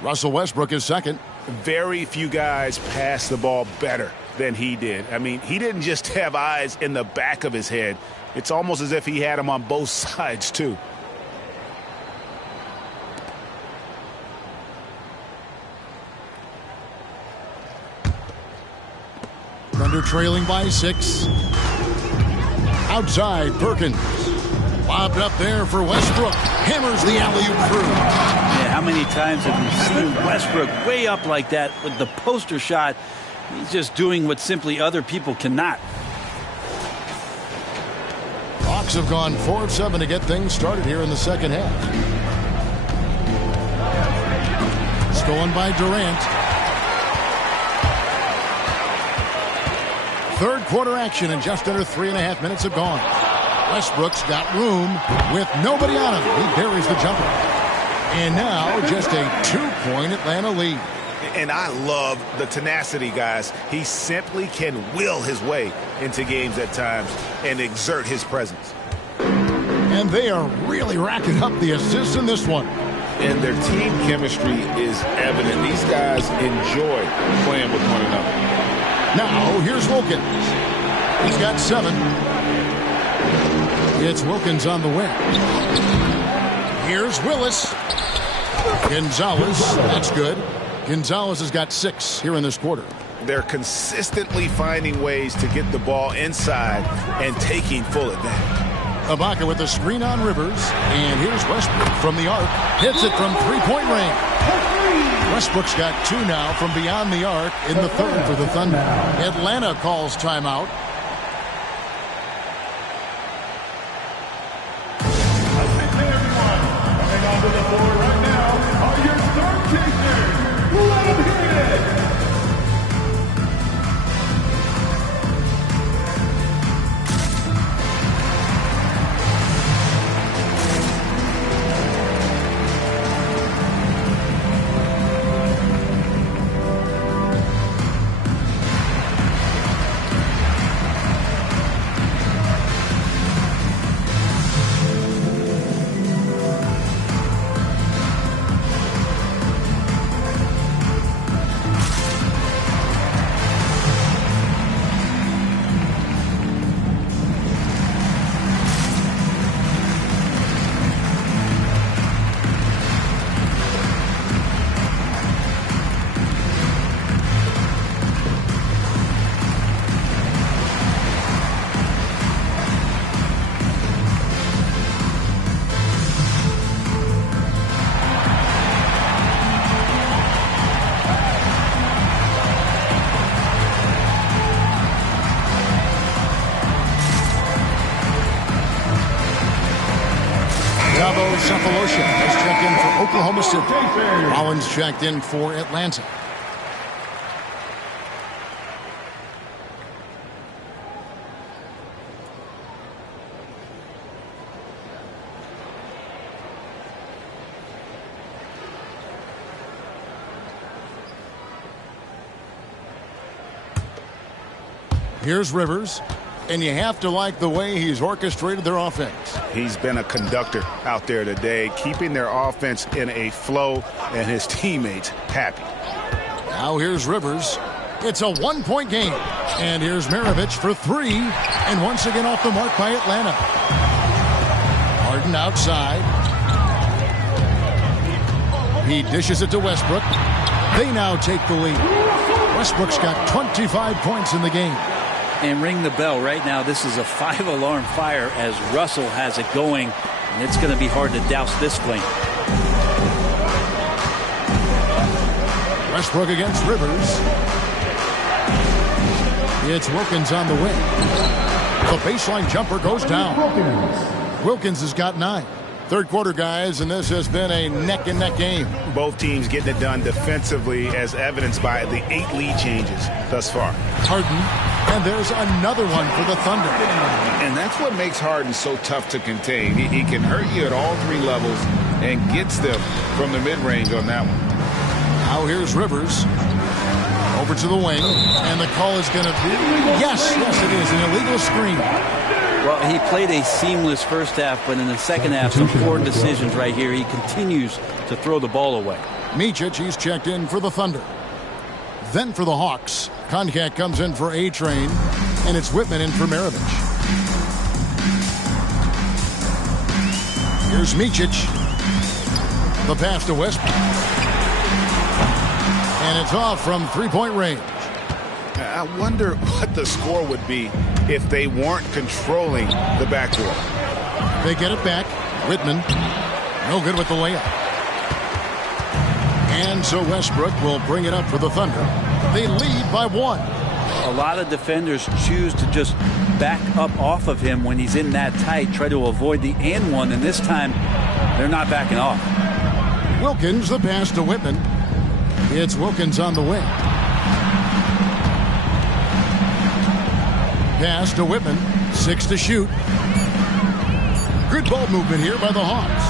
Russell Westbrook is second. Very few guys pass the ball better than he did. I mean, he didn't just have eyes in the back of his head. It's almost as if he had them on both sides, too. Thunder trailing by 6. Outside, Perkins. Lobbed up there for Westbrook. Hammers the alley-oop through. Yeah, how many times have you seen Westbrook way up like that with the poster shot? He's just doing what simply other people cannot. Hawks have gone 4 of 7 to get things started here in the second half. Stolen by Durant. Third quarter action, and just under 3.5 minutes have gone. Westbrook's got room with nobody on him. He buries the jumper. And now just a 2-point Atlanta lead. And I love the tenacity, guys. He simply can will his way into games at times and exert his presence. And they are really racking up the assists in this one. And their team chemistry is evident. These guys enjoy playing with one another. Now, here's Wilkins. He's got 7. It's Wilkins on the wing. Here's Willis. Gonzalez, that's good. Gonzalez has got 6 here in this quarter. They're consistently finding ways to get the ball inside and taking full advantage. Ibaka with the screen on Rivers. And here's Westbrook from the arc. Hits it from 3-point range. Westbrook's got 2 now from beyond the arc in the third for the Thunder. Atlanta calls timeout. To the floor right now are your star chasers. Let them hear it. Cephalosha has checked in for Oklahoma City. Collins checked in for Atlanta. Here's Rivers. And you have to like the way he's orchestrated their offense. He's been a conductor out there today, keeping their offense in a flow and his teammates happy. Now here's Rivers. It's a 1-point game. And here's Maravich for 3. And once again off the mark by Atlanta. Harden outside. He dishes it to Westbrook. They now take the lead. Westbrook's got 25 points in the game. And ring the bell right now. This is a 5-alarm fire as Russell has it going, and it's going to be hard to douse this flame. Westbrook against Rivers. It's Wilkins on the wing. The baseline jumper goes down. Wilkins has got 9. Third quarter, guys, and this has been a neck-and-neck game. Both teams getting it done defensively, as evidenced by the 8 lead changes thus far. Harden, and there's another one for the Thunder. And that's what makes Harden so tough to contain. He can hurt you at all 3 levels and gets them from the mid-range on that one. Now here's Rivers. Over to the wing, and the call is going to be, yes, it is, an illegal screen. Well, he played a seamless first half, but in the second half, some poor decisions right here. He continues to throw the ball away. Micic, he's checked in for the Thunder. Then for the Hawks, Koncak comes in for A-Train, and it's Whitman in for Maravich. Here's Micic. The pass to Westbrook. And it's off from three-point range. I wonder what the score would be if they weren't controlling the backcourt. They get it back. Whitman, no good with the layup. And so Westbrook will bring it up for the Thunder. They lead by 1. A lot of defenders choose to just back up off of him when he's in that tight, try to avoid the and one, and this time they're not backing off. Wilkins, the pass to Whitman. It's Wilkins on the wing. Pass to Whitman. 6 to shoot. Good ball movement here by the Hawks.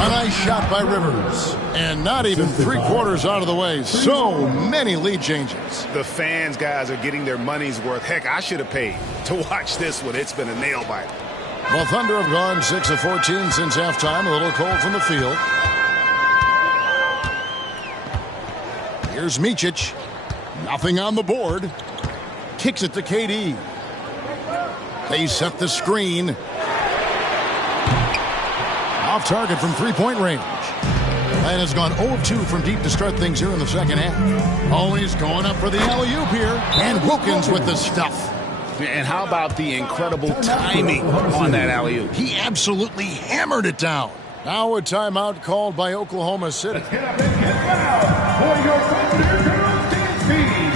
A nice shot by Rivers. And not even 3/4 out of the way. So many lead changes. The fans, guys, are getting their money's worth. Heck, I should have paid to watch this one. It's been a nail biter. Well, Thunder have gone 6 of 14 since halftime. A little cold from the field. Here's Micic. Nothing on the board. Kicks it to KD. They set the screen. Off target from three-point range. And has gone 0 of 2 from deep to start things here in the second half. Always going up for the alley-oop here. And Wilkins with the stuff. And how about the incredible timing on that alley-oop? He absolutely hammered it down. Now a timeout called by Oklahoma City. Get up and get out for your Thunder Girls Stampede.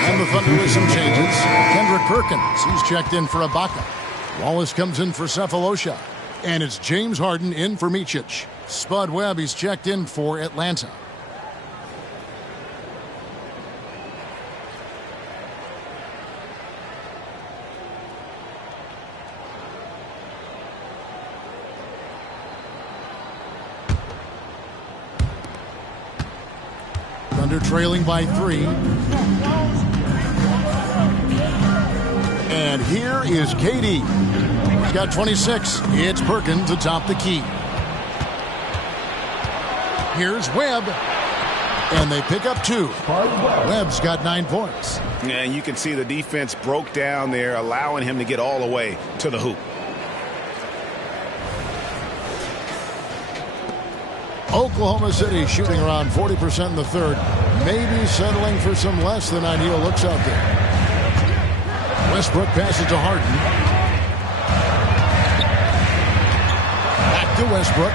And the Thunder with some changes. Kendrick Perkins, he's checked in for Ibaka. Wallace comes in for Cephalosha. And it's James Harden in for Micic. Spud Webb, he's checked in for Atlanta. Thunder trailing by 3. And here is KD. He's got 26. It's Perkins atop the key. Here's Webb. And they pick up 2. Webb's got 9 points. And you can see the defense broke down there, allowing him to get all the way to the hoop. Oklahoma City shooting around 40% in the third. Maybe settling for some less than ideal looks out there. Westbrook passes to Harden. Back to Westbrook.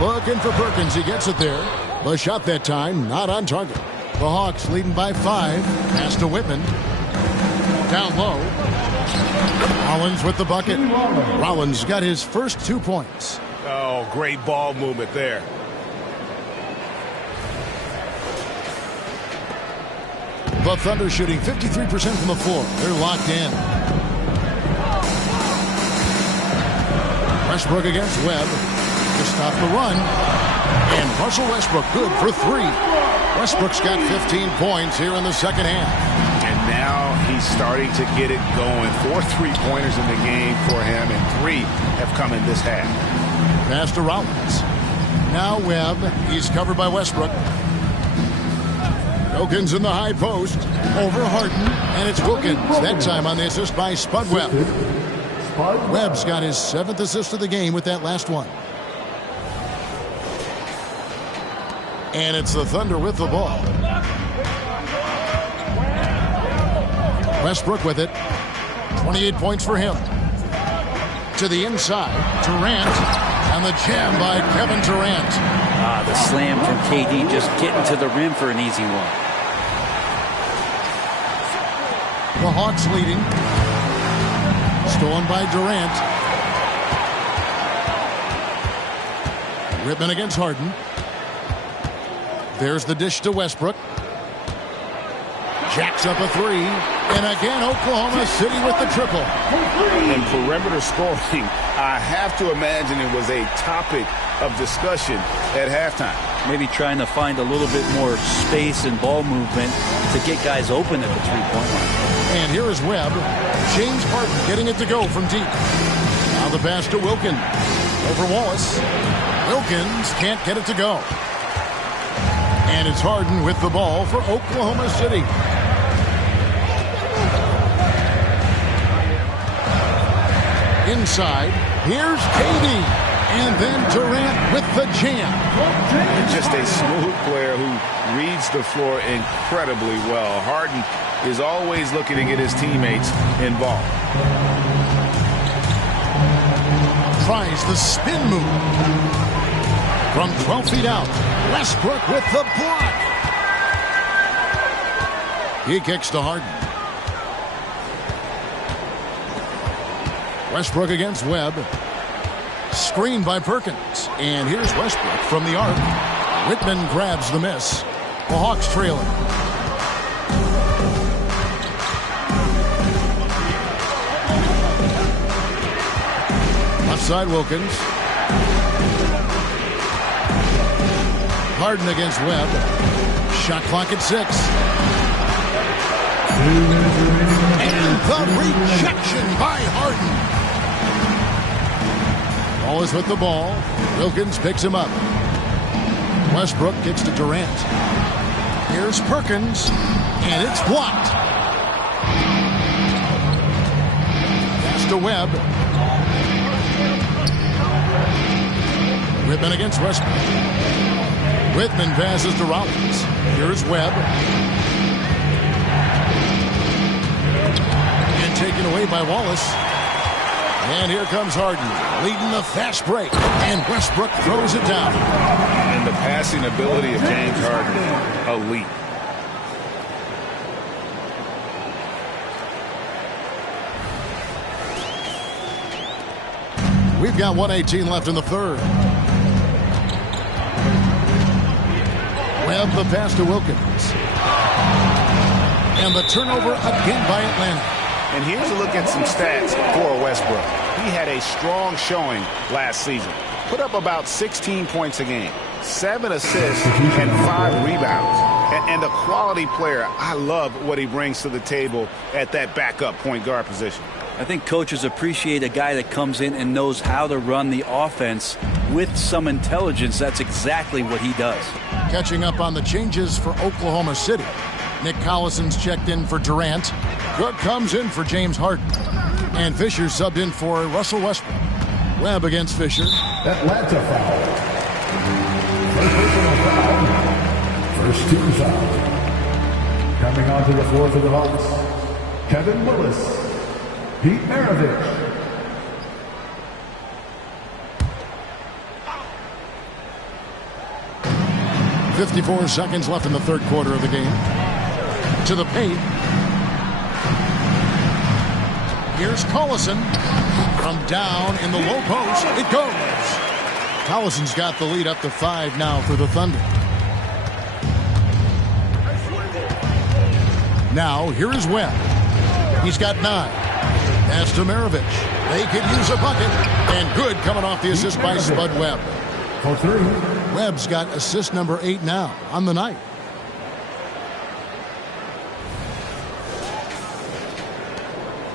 Looking for Perkins. He gets it there. The shot that time, not on target. The Hawks leading by 5. Pass to Whitman. Down low. Rollins with the bucket. Rollins got his first 2 points. Oh, great ball movement there. The Thunder shooting 53% from the floor. They're locked in. Westbrook against Webb to stop the run. And Russell Westbrook good for 3. Westbrook's got 15 points here in the second half. And now he's starting to get it going. 4 3-pointers in the game for him, and 3 have come in this half. Pass to Rollins. Now Webb. He's covered by Westbrook. Wilkins in the high post. Over Harden. And it's Wilkins. That time on the assist by Spud Webb. Webb's got his 7th assist of the game with that last one. And it's the Thunder with the ball. Westbrook with it. 28 points for him. To the inside. Durant. And the jam by Kevin Durant. The slam from KD, just getting to the rim for an easy one. The Hawks leading. Stolen by Durant. Rittman against Harden. There's the dish to Westbrook. Jacks up a 3. And again, Oklahoma City with the triple. And perimeter scoring, I have to imagine it was a topic of discussion at halftime. Maybe trying to find a little bit more space and ball movement to get guys open at the three-point line. And here is Webb. James Harden getting it to go from deep. Now the pass to Wilkins. Over Wallace. Wilkins can't get it to go. And it's Harden with the ball for Oklahoma City. Inside, here's KD. And then Durant with the jam. And just a smooth player who reads the floor incredibly well. Harden is always looking to get his teammates involved. Tries the spin move. From 12 feet out, Westbrook with the block. He kicks to Harden. Westbrook against Webb. Screened by Perkins. And here's Westbrook from the arc. Whitman grabs the miss. The Hawks trailing. Left side Wilkins. Harden against Webb. Shot clock at 6. And the rejection by Harden. Wallace with the ball. Wilkins picks him up. Westbrook kicks to Durant. Here's Perkins. And it's blocked. Pass to Webb. Whitman against Westbrook. Whitman passes to Rollins. Here's Webb. And taken away by Wallace. And here comes Harden, leading the fast break. And Westbrook throws it down. And the passing ability of James Harden, elite. We've got 1:18 left in the third. Webb the pass to Wilkins. And the turnover again by Atlanta. And here's a look at some stats for Westbrook. He had a strong showing last season. Put up about 16 points a game, 7 assists, and 5 rebounds. And a quality player. I love what he brings to the table at that backup point guard position. I think coaches appreciate a guy that comes in and knows how to run the offense with some intelligence. That's exactly what he does. Catching up on the changes for Oklahoma City. Nick Collison's checked in for Durant. Cook comes in for James Harden. And Fisher subbed in for Russell Westbrook. Webb against Fisher. Atlanta foul. First personal foul. First team foul. Coming onto the floor for the Hawks, Kevin Willis, Pete Maravich. .54 seconds left in the third quarter of the game. To the paint. Here's Collison. From down in the low post, it goes. Collison's got the lead up to 5 now for the Thunder. Now, here is Webb. He's got 9. Pass to Maravich. They could use a bucket. And good coming off the assist by Spud Webb. for 3. Webb's got assist number 8 now on the night.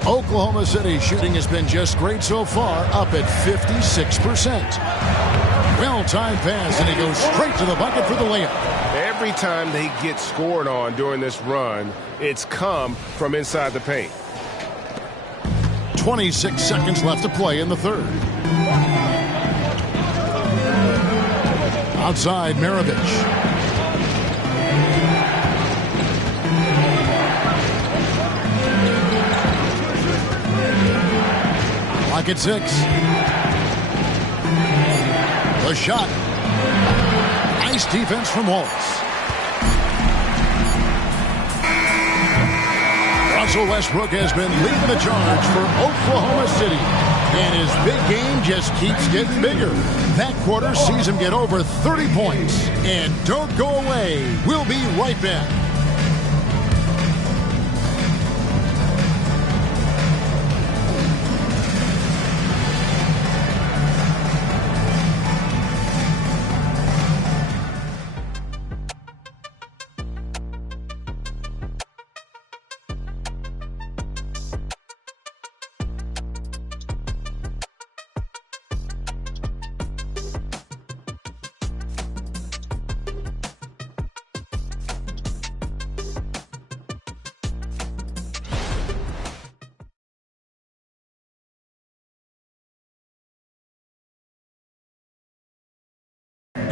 Oklahoma City shooting has been just great so far, up at 56%. Well-timed pass, and he goes straight to the bucket for the layup. Every time they get scored on during this run, it's come from inside the paint. 26 seconds left to play in the third. Outside, Maravich. Clock at 6. The shot. Nice defense from Wallace. Russell Westbrook has been leading the charge for Oklahoma City. And his big game just keeps getting bigger. That quarter sees him get over 30 points. And don't go away. We'll be right back.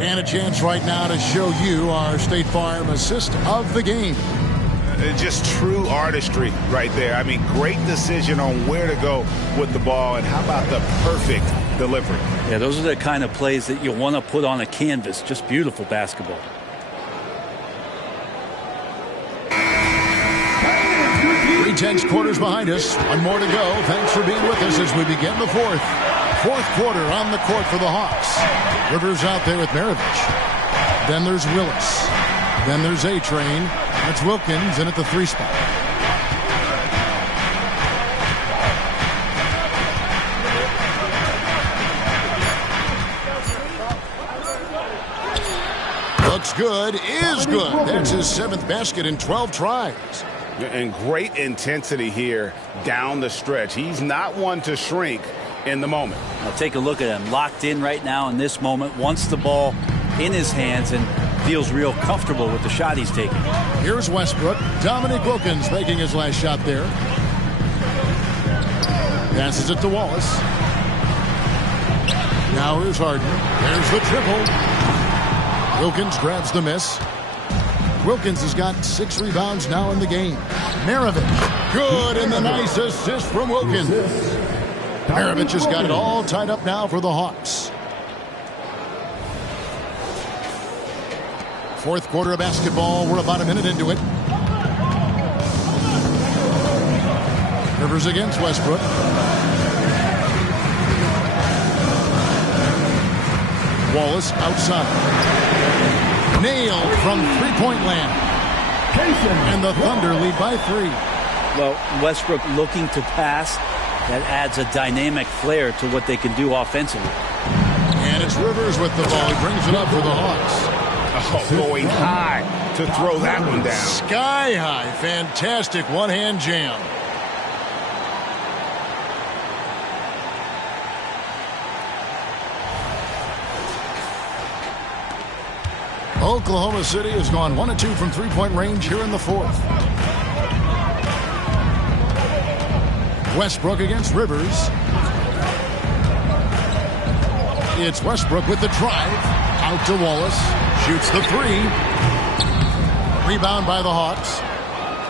And a chance right now to show you our State Farm assist of the game. Just true artistry right there. I mean, great decision on where to go with the ball, and how about the perfect delivery? Yeah, those are the kind of plays that you want to put on a canvas. Just beautiful basketball. Tense quarters behind us. One more to go. Thanks for being with us as we begin the fourth. Fourth quarter on the court for the Hawks. Rivers out there with Maravich. Then there's Willis. Then there's A-Train. That's Wilkins in at the 3 spot. Looks good. Is good. That's his 7th basket in 12 tries. And great intensity here down the stretch. He's not one to shrink in the moment. Now take a look at him. Locked in right now in this moment. Wants the ball in his hands and feels real comfortable with the shot he's taking. Here's Westbrook. Dominique Wilkins making his last shot there. Passes it to Wallace. Now here's Harden. There's the triple. Wilkins grabs the miss. Wilkins has got 6 rebounds now in the game. Maravich, good, and the nice assist from Wilkins. Maravich has got it all tied up now for the Hawks. Fourth quarter of basketball. We're about a minute into it. Rivers against Westbrook. Wallace outside. Nailed from three-point land. And the Thunder lead by 3. Well, Westbrook looking to pass. That adds a dynamic flair to what they can do offensively. And it's Rivers with the ball. He brings it up for the Hawks. Oh, going high to throw that one down. Sky high. Fantastic one-hand jam. Oklahoma City has gone 1 of 2 from three-point range here in the fourth. Westbrook against Rivers. It's Westbrook with the drive. Out to Wallace. Shoots the 3. Rebound by the Hawks.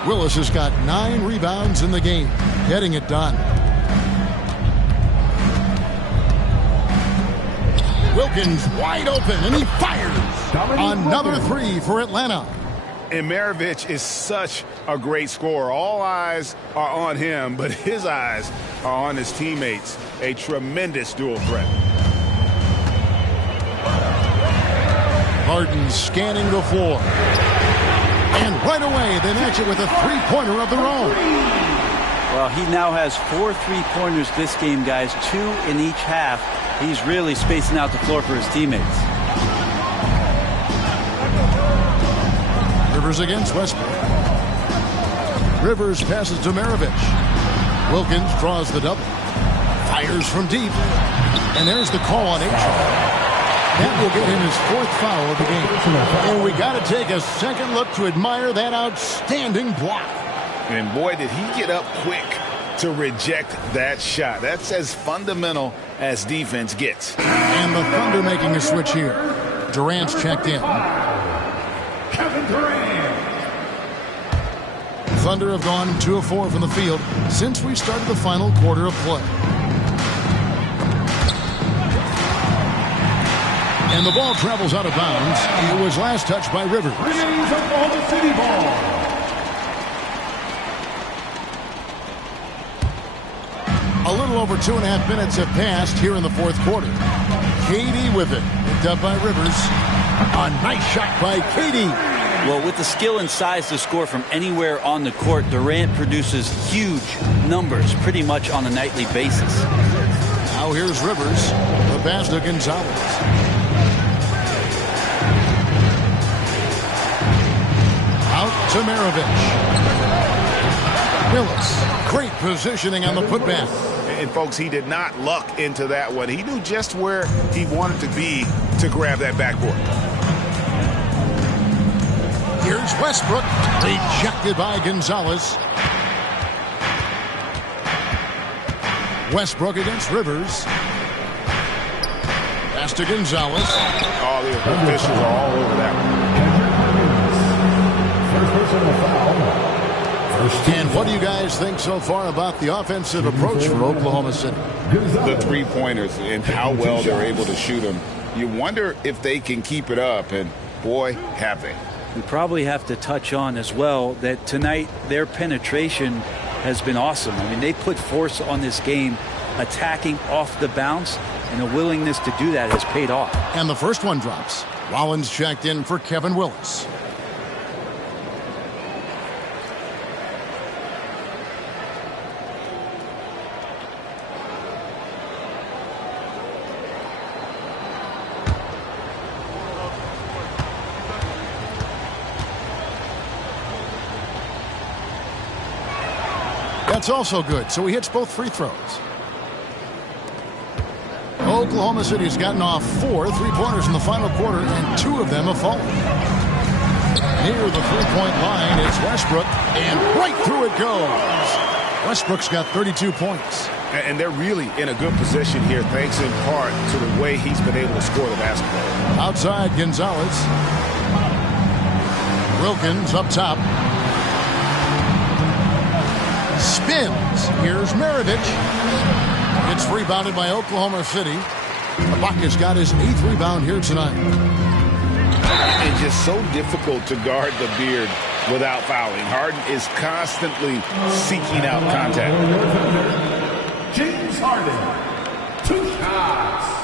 Willis has got 9 rebounds in the game. Getting it done. Wilkins wide open, and he fires. Another 3 for Atlanta. And Maravich is such a great scorer. All eyes are on him, but his eyes are on his teammates. A tremendous dual threat. Harden scanning the floor. And right away, they match it with a three-pointer of their own. Well, he now has 4 3-pointers this game, guys, 2 in each half. He's really spacing out the floor for his teammates. Rivers against Westbrook. Rivers passes to Maravich. Wilkins draws the double. Fires from deep. And there's the call on H. That will get him his 4th foul of the game. And we got to take a second look to admire that outstanding block. And boy, did he get up quick to reject that shot. That's as fundamental as defense gets. And the Thunder making a switch here. Durant's checked in. Kevin Durant. Thunder have gone 2 of 4 from the field since we started the final quarter of play. And the ball travels out of bounds. It was last touched by Rivers. Remains Oklahoma City ball. A little over 2.5 minutes have passed here in the 4th quarter. KD with it. Picked up by Rivers. A nice shot by KD. Well, with the skill and size to score from anywhere on the court, Durant produces huge numbers pretty much on a nightly basis. Now here's Rivers. The pass to Gonzalez. Out to Maravich. Willis. Great positioning on the putback. And folks, he did not luck into that one. He knew just where he wanted to be to grab that backboard. Here's Westbrook. Rejected by Gonzalez. Westbrook against Rivers. Pass to Gonzalez. Oh, the officials are all over that one. First personal foul. And what do you guys think so far about the offensive approach for Oklahoma City? The 3-pointers and how well they're able to shoot them. You wonder if they can keep it up, and boy, have they. We probably have to touch on as well that tonight their penetration has been awesome. I mean, they put force on this game, attacking off the bounce, and a willingness to do that has paid off. And the first one drops. Rollins checked in for Kevin Willis. That's also good, so he hits both free throws. Oklahoma City has gotten off 4 3-pointers in the final quarter, and 2 of them have fallen. Near the 3-point line, it's Westbrook, and right through it goes. Westbrook's got 32 points. And they're really in a good position here, thanks in part to the way he's been able to score the basketball. Outside, Gonzalez. Wilkins up top. Spins. Here's Maravich. It's rebounded by Oklahoma City. Ibaka's got his 8th rebound here tonight. It's just so difficult to guard the beard without fouling. Harden is constantly seeking out contact. James Harden. 2 shots.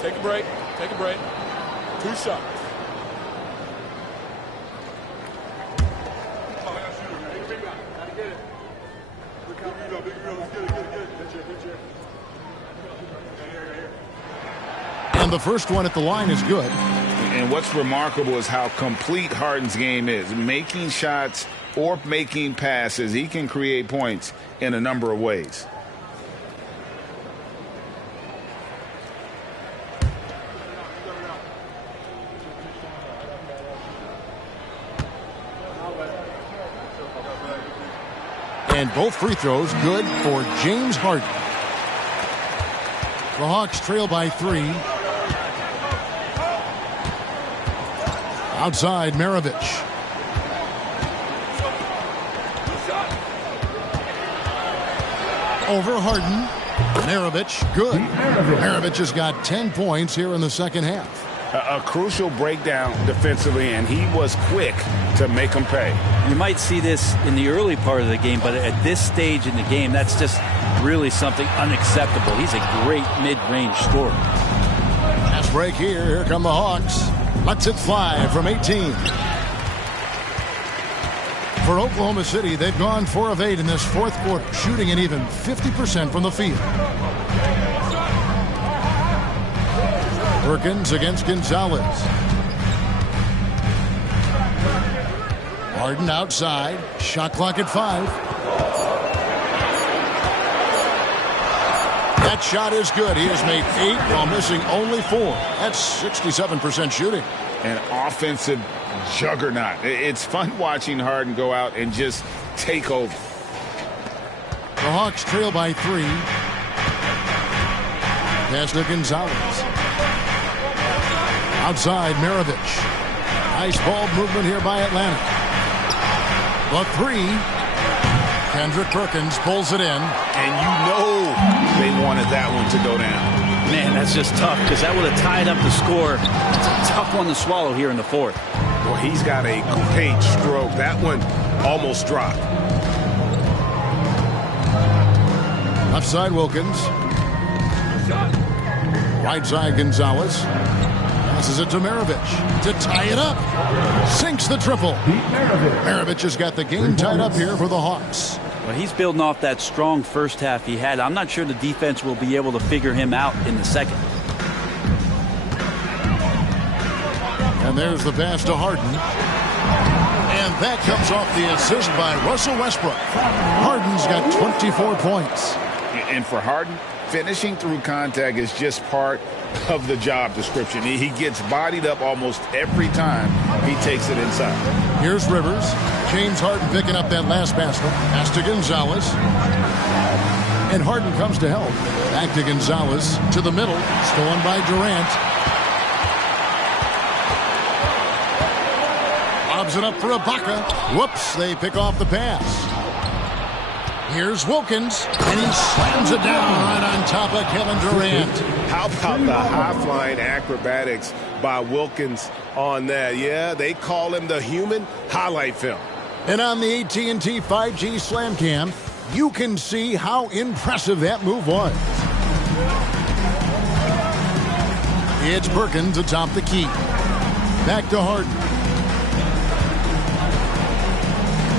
Take a break. Take a break. 2 shots. And the first one at the line is good. And what's remarkable is how complete Harden's game is. Making shots or making passes, he can create points in a number of ways. And both free throws good for James Harden. The Hawks trail by 3. Outside, Maravich. Over Harden. Maravich, good. Maravich has got 10 points here in the second half. A crucial breakdown defensively, and he was quick to make them pay. You might see this in the early part of the game, but at this stage in the game, that's just really something unacceptable. He's a great mid-range scorer. Fast break here. Here come the Hawks. Lets it fly from 18. For Oklahoma City, they've gone 4 of 8 in this fourth quarter, shooting an even 50% from the field. Perkins against Gonzalez. Harden outside. Shot clock at 5. That shot is good. He has made 8 while missing only 4. That's 67% shooting. An offensive juggernaut. It's fun watching Harden go out and just take over. The Hawks trail by 3. Pass to Gonzalez. Outside, Maravich. Nice ball movement here by Atlanta. The 3. Kendrick Perkins pulls it in. And you know they wanted that one to go down. Man, that's just tough because that would have tied up the score. It's a tough one to swallow here in the fourth. Well, he's got a page stroke. That one almost dropped. Left side, Wilkins. Right side, Gonzalez. Passes it to Maravich to tie it up. Sinks the triple. Maravich has got the game tied up here for the Hawks. Well, he's building off that strong first half he had. I'm not sure the defense will be able to figure him out in the second. And there's the pass to Harden. And that comes off the assist by Russell Westbrook. Harden's got 24 points. And for Harden, finishing through contact is just part of the job description. He gets bodied up almost every time he takes it inside. Here's Rivers. James Harden picking up that last basket. Pass to Gonzalez. And Harden comes to help. Back to Gonzalez. To the middle. Stolen by Durant. Lobs it up for Ibaka. Whoops, they pick off the pass. Here's Wilkins, and he slams it down right on top of Kevin Durant. How about the high-flying acrobatics by Wilkins on that? Yeah, they call him the human highlight film. And on the AT&T 5G Slam Cam, you can see how impressive that move was. It's Perkins atop the key. Back to Harden.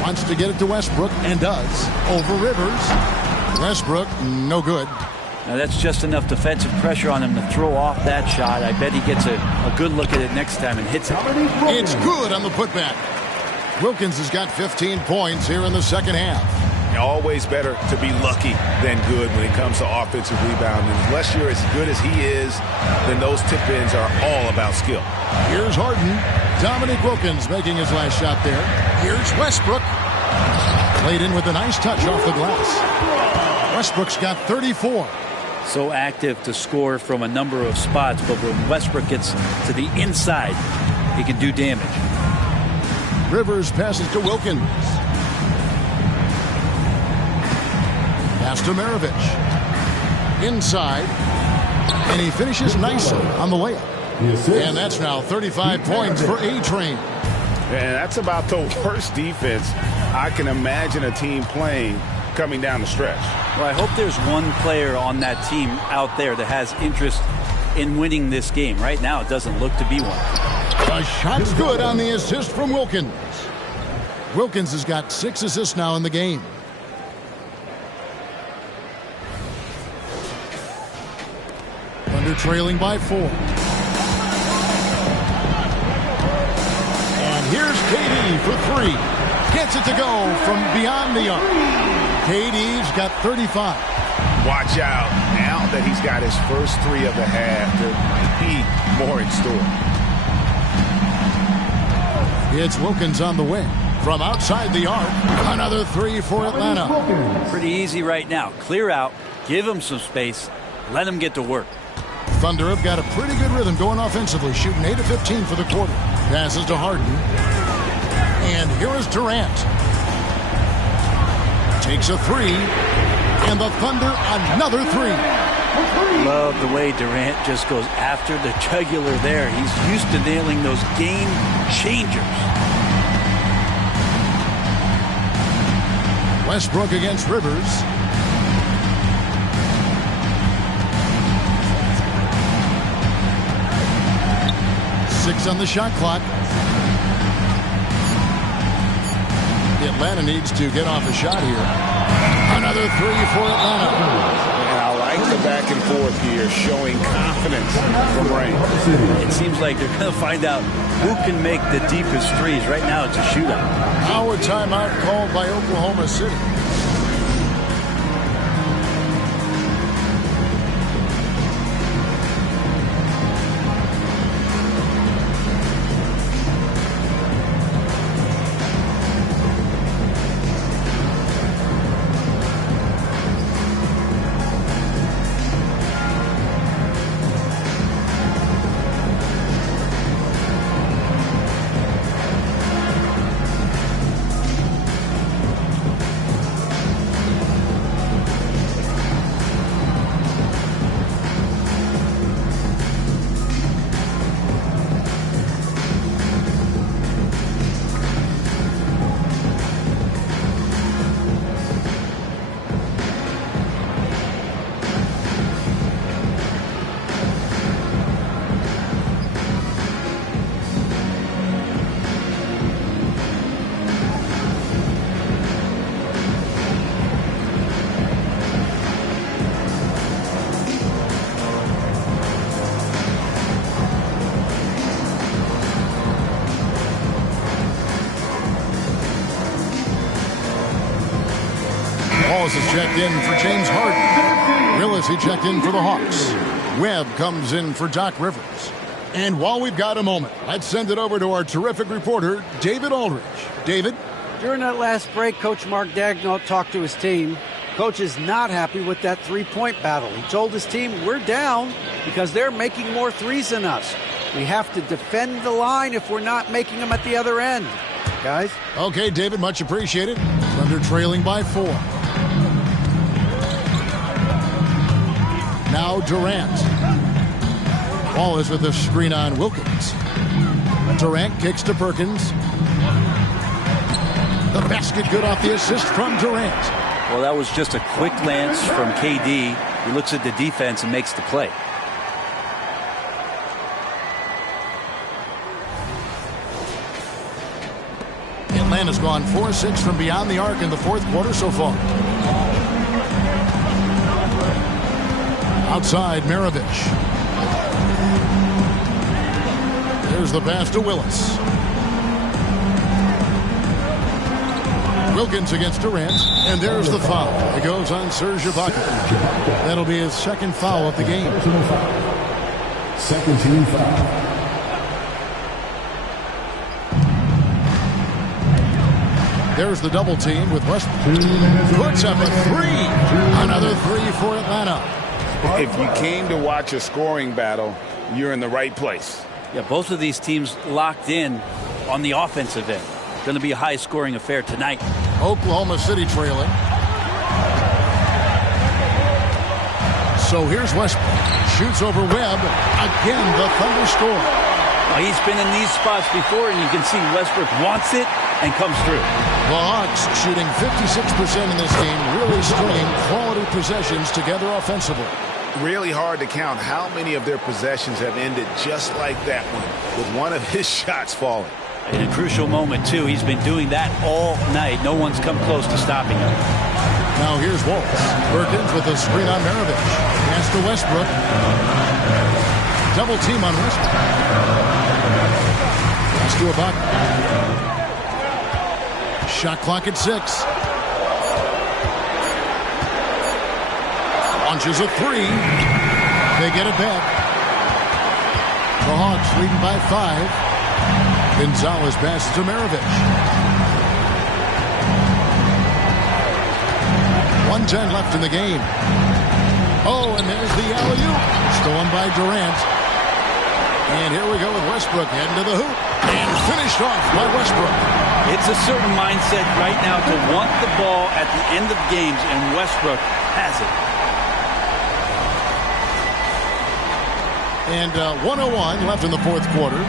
Wants to get it to Westbrook, and does. Over Rivers. Westbrook, no good. Now that's just enough defensive pressure on him to throw off that shot. I bet he gets a good look at it next time and hits it. It's good on the putback. Wilkins has got 15 points here in the second half. Always better to be lucky than good when it comes to offensive rebounding. Unless you're as good as he is, then those tip-ins are all about skill. Here's Harden. Dominique Wilkins making his last shot there. Here's Westbrook. Played in with a nice touch off the glass. Westbrook's got 34. So active to score from a number of spots, but when Westbrook gets to the inside, he can do damage. Rivers passes to Wilkins. Pass to Maravich. Inside. And he finishes nicely on the layup. And that's now 35 points for A-Train. And that's about the worst defense I can imagine a team playing coming down the stretch. Well, I hope there's one player on that team out there that has interest in winning this game. Right now, it doesn't look to be one. A shot's good on the assist from Wilkins. Wilkins has got 6 assists now in the game. Thunder trailing by 4. And here's KD for 3. Gets it to go from beyond the arc. KD's got 35. Watch out. Now that he's got his first 3 of the half, there might be more in store. It's Wilkins on the wing. From outside the arc, another 3 for Atlanta. Pretty easy right now. Clear out, give him some space, let him get to work. Thunder have got a pretty good rhythm going offensively, shooting 8 of 15 for the quarter. Passes to Harden. And here is Durant. Takes a 3. And the Thunder another 3. Love the way Durant just goes after the jugular there. He's used to nailing those game changers. Westbrook against Rivers. Six on the shot clock. Atlanta needs to get off a shot here. Another three for Atlanta. And I like the back and forth here, showing confidence from Rain. It seems like they're going to find out who can make the deepest threes. Right now it's a shootout. Now a timeout called by Oklahoma City. Wallace is checked in for James Harden. Willis, he checked in for the Hawks. Webb comes in for Doc Rivers. And while we've got a moment, let's send it over to our terrific reporter, David Aldridge. David? During that last break, Coach Mark Daigneault talked to his team. Coach is not happy with that three-point battle. He told his team, we're down because they're making more threes than us. We have to defend the line if we're not making them at the other end. Guys? Okay, David, much appreciated. Thunder trailing by 4. Now Durant. Wallace with a screen on Wilkins. Durant kicks to Perkins. The basket good off the assist from Durant. Well, that was just a quick glance from KD. He looks at the defense and makes the play. Atlanta's gone 4-6 from beyond the arc in the fourth quarter so far. Outside, Maravich. There's the pass to Willis. Wilkins against Durant, and there's the foul. It goes on Serge Ibaka. That'll be his second foul of the game. Second team foul. There's the double team with Westbrook. Puts up a three. Another three for Atlanta. If you came to watch a scoring battle, you're in the right place. Yeah, both of these teams locked in on the offensive end. Going to be a high-scoring affair tonight. Oklahoma City trailing. So here's Westbrook. Shoots over Webb. Again, the Thunder score. Well, he's been in these spots before, and you can see Westbrook wants it and comes through. The Hawks shooting 56% in this game, really stringing quality possessions together offensively. Really hard to count how many of their possessions have ended just like that one, with one of his shots falling. In a crucial moment, too. He's been doing that all night. No one's come close to stopping him. Now here's Waltz. Perkins with a screen on Maravich. Pass to Westbrook. Double team on Westbrook. Pass to Ibaka. Shot clock at 6. Launches a three. They get it back. The Hawks leading by 5. Gonzalez passes to Maravich. 1:10 left in the game. Oh, and there's the alley-oop. Stolen by Durant. And here we go with Westbrook heading to the hoop. And finished off by Westbrook. It's a certain mindset right now to want the ball at the end of games, and Westbrook has it. And 1:01 left in the fourth quarter.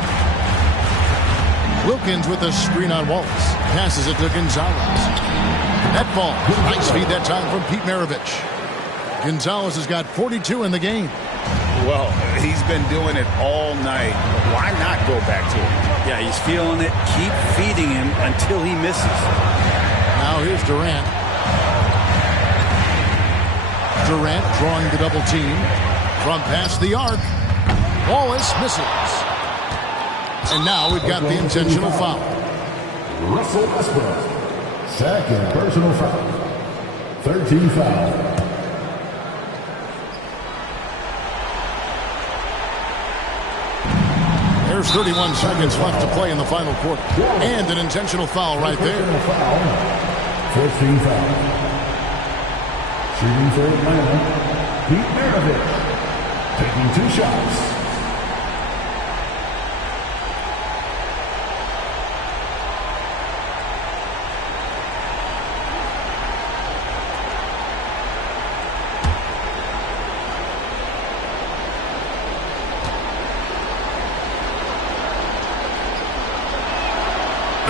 Wilkins with the screen on Wallace. Passes it to Gonzalez. That ball. Nice feed that time from Pete Maravich. Gonzalez has got 42 in the game. Well, he's been doing it all night. Why not go back to it? Yeah, he's feeling it. Keep feeding him until he misses. Now here's Durant. Durant drawing the double team. From past the arc. Wallace misses. And now we've got the intentional foul. Russell Westbrook. Second personal foul. 13 foul. There's 31 seconds left to play in the final quarter. And an intentional foul right there. 14 foul. Shooting for Atlanta, Pete Maravich. Taking 2 shots.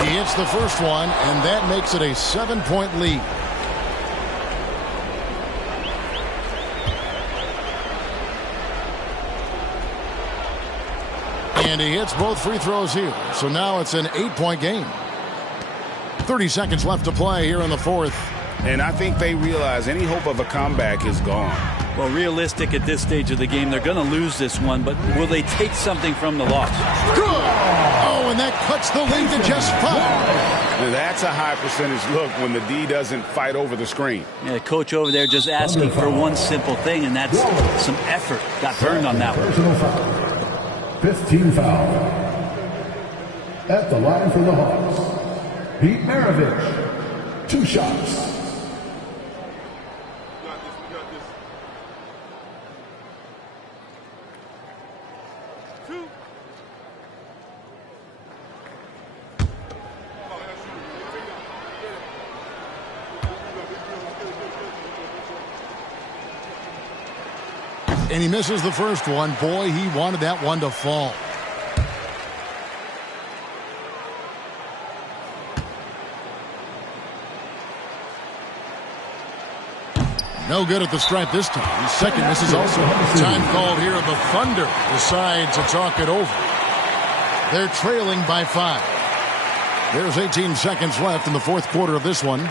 He hits the first one, and that makes it a 7-point lead. And he hits both free throws here. So now it's an 8-point game. 30 seconds left to play here in the fourth. And I think they realize any hope of a comeback is gone. Well, realistic at this stage of the game, they're going to lose this one, but will they take something from the loss? Good! Oh, and that cuts the lead to just 5. That's a high percentage look when the D doesn't fight over the screen. Yeah, coach over there just asking for one simple thing, and that's some effort. Got burned on that one. Personal foul. 15 foul. At the line for the Hawks, Pete Maravich. 2 shots. And he misses the first one. Boy, he wanted that one to fall. No good at the stripe this time. Second miss is also time called here. The Thunder decide to talk it over. They're trailing by 5. There's 18 seconds left in the fourth quarter of this one.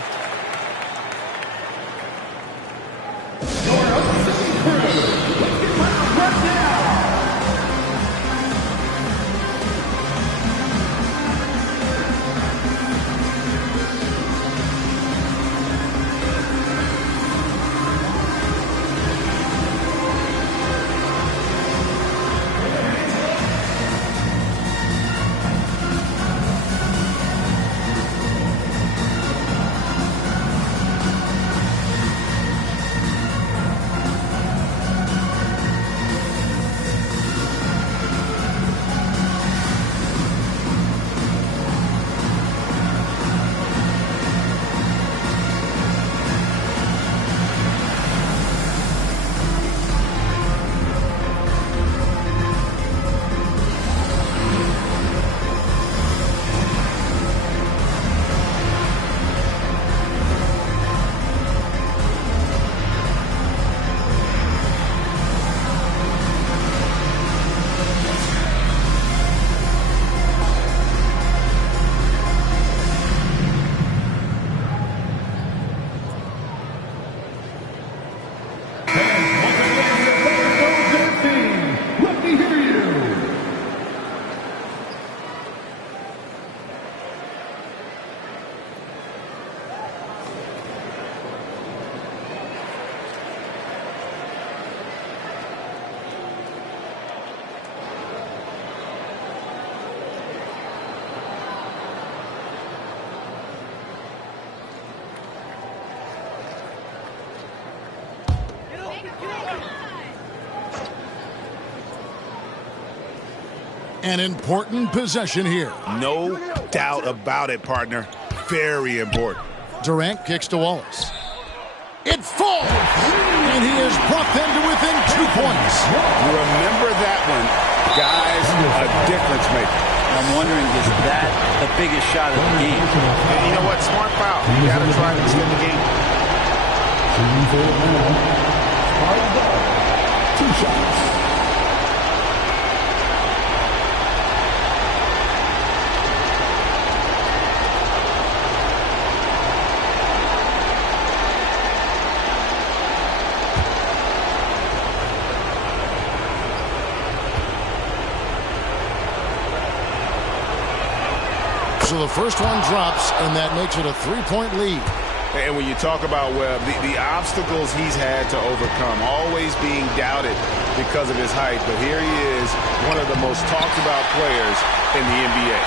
An important possession here. No doubt about it, partner. Very important. Durant kicks to Wallace. It falls! And he has brought them to within 2 points. Remember that one. Guys, a difference maker. I'm wondering, is that the biggest shot of the game? And you know what? Smart foul. You got to try to extend the game. Shooting for Atlanta. Harden. 2 shots. So the first one drops, and that makes it a 3-point lead. And when you talk about Webb, the obstacles he's had to overcome, always being doubted because of his height. But here he is, one of the most talked about players in the NBA.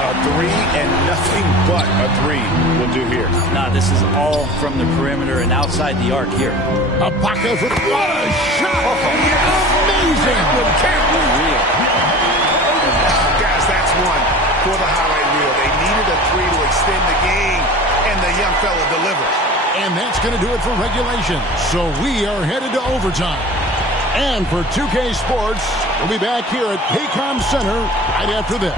A 3 and nothing but a 3 will do here. Nah, this is all from the perimeter and outside the arc here. Ibaka for what a shot! Amazing! Unreal. Guys, that's one for the highlight reel. They needed a 3 to extend the game, and the young fella delivered. And that's going to do it for regulation. So we are headed to overtime. And for 2K Sports, we'll be back here at Paycom Center right after this.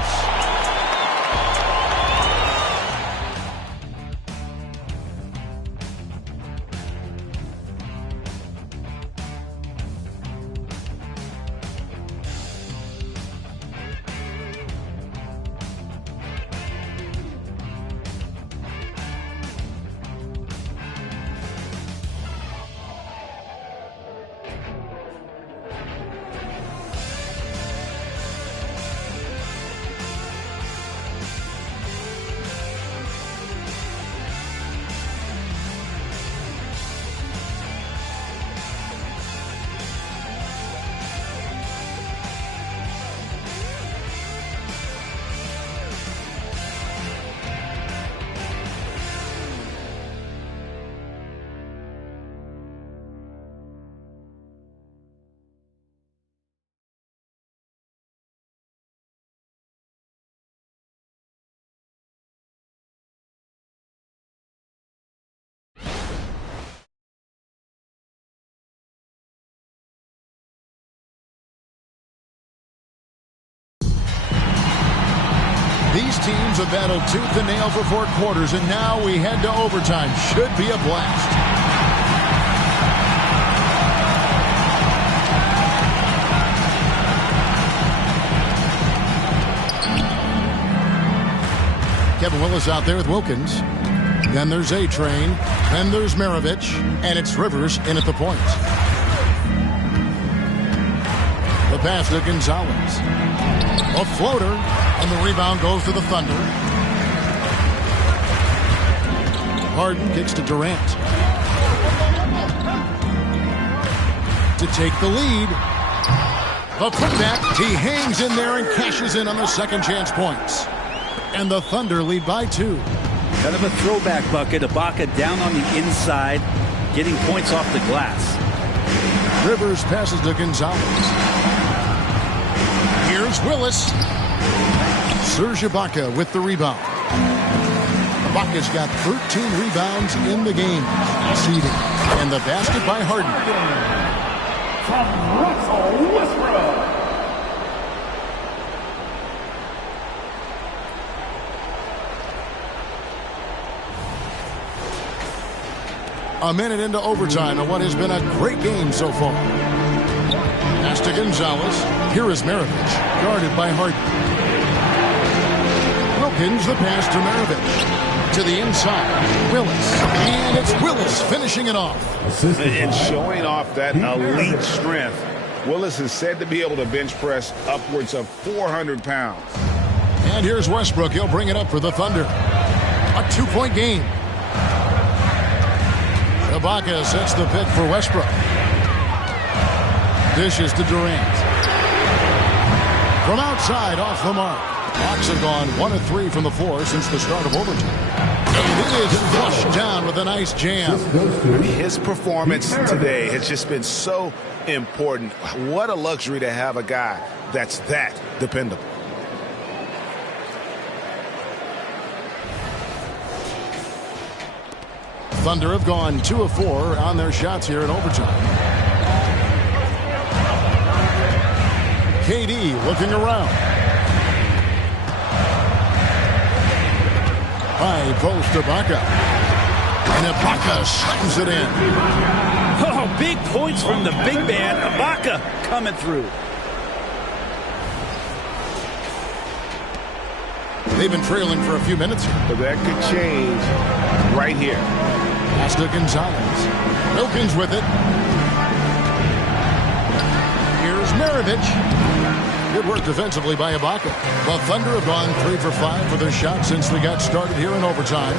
These teams have battled tooth and nail for 4 quarters, and now we head to overtime. Should be a blast. Kevin Willis out there with Wilkins. Then there's A-Train. Then there's Maravich. And it's Rivers in at the point. The pass to Gonzalez. A floater, and the rebound goes to the Thunder. Harden kicks to Durant. To take the lead. A putback. He hangs in there and cashes in on the second chance points. And the Thunder lead by 2. Kind of a throwback bucket. Ibaka down on the inside, getting points off the glass. Rivers passes to Gonzalez. Here's Willis. Serge Ibaka with the rebound. Ibaka's got 13 rebounds in the game. Seeding. And the basket by Harden. From Russell Westbrook. A minute into overtime of what has been a great game so far. Pass to Gonzalez. Here is Maravich, guarded by Harden. Wilkins, the pass to Maravich. To the inside, Willis. And it's Willis finishing it off. And showing off that elite strength. Willis is said to be able to bench press upwards of 400 pounds. And here's Westbrook. He'll bring it up for the Thunder. A 2-point game. Ibaka sets the pick for Westbrook. Dishes to Durant. From outside, off the mark. Hawks have gone 1 of 3 from the floor since the start of overtime. And it is flushed down with a nice jam. His performance today has just been so important. What a luxury to have a guy that's that dependable. Thunder have gone 2 of 4 on their shots here in overtime. KD looking around. High post Ibaka. And Ibaka slams it in. Oh, big points from the big man. Ibaka coming through. They've been trailing for a few minutes here. But that could change right here. Pass to Gonzalez. Wilkins with it. Here's Maravich. Good work defensively by Ibaka. The Thunder have gone 3 for 5 for their shots since they got started here in overtime.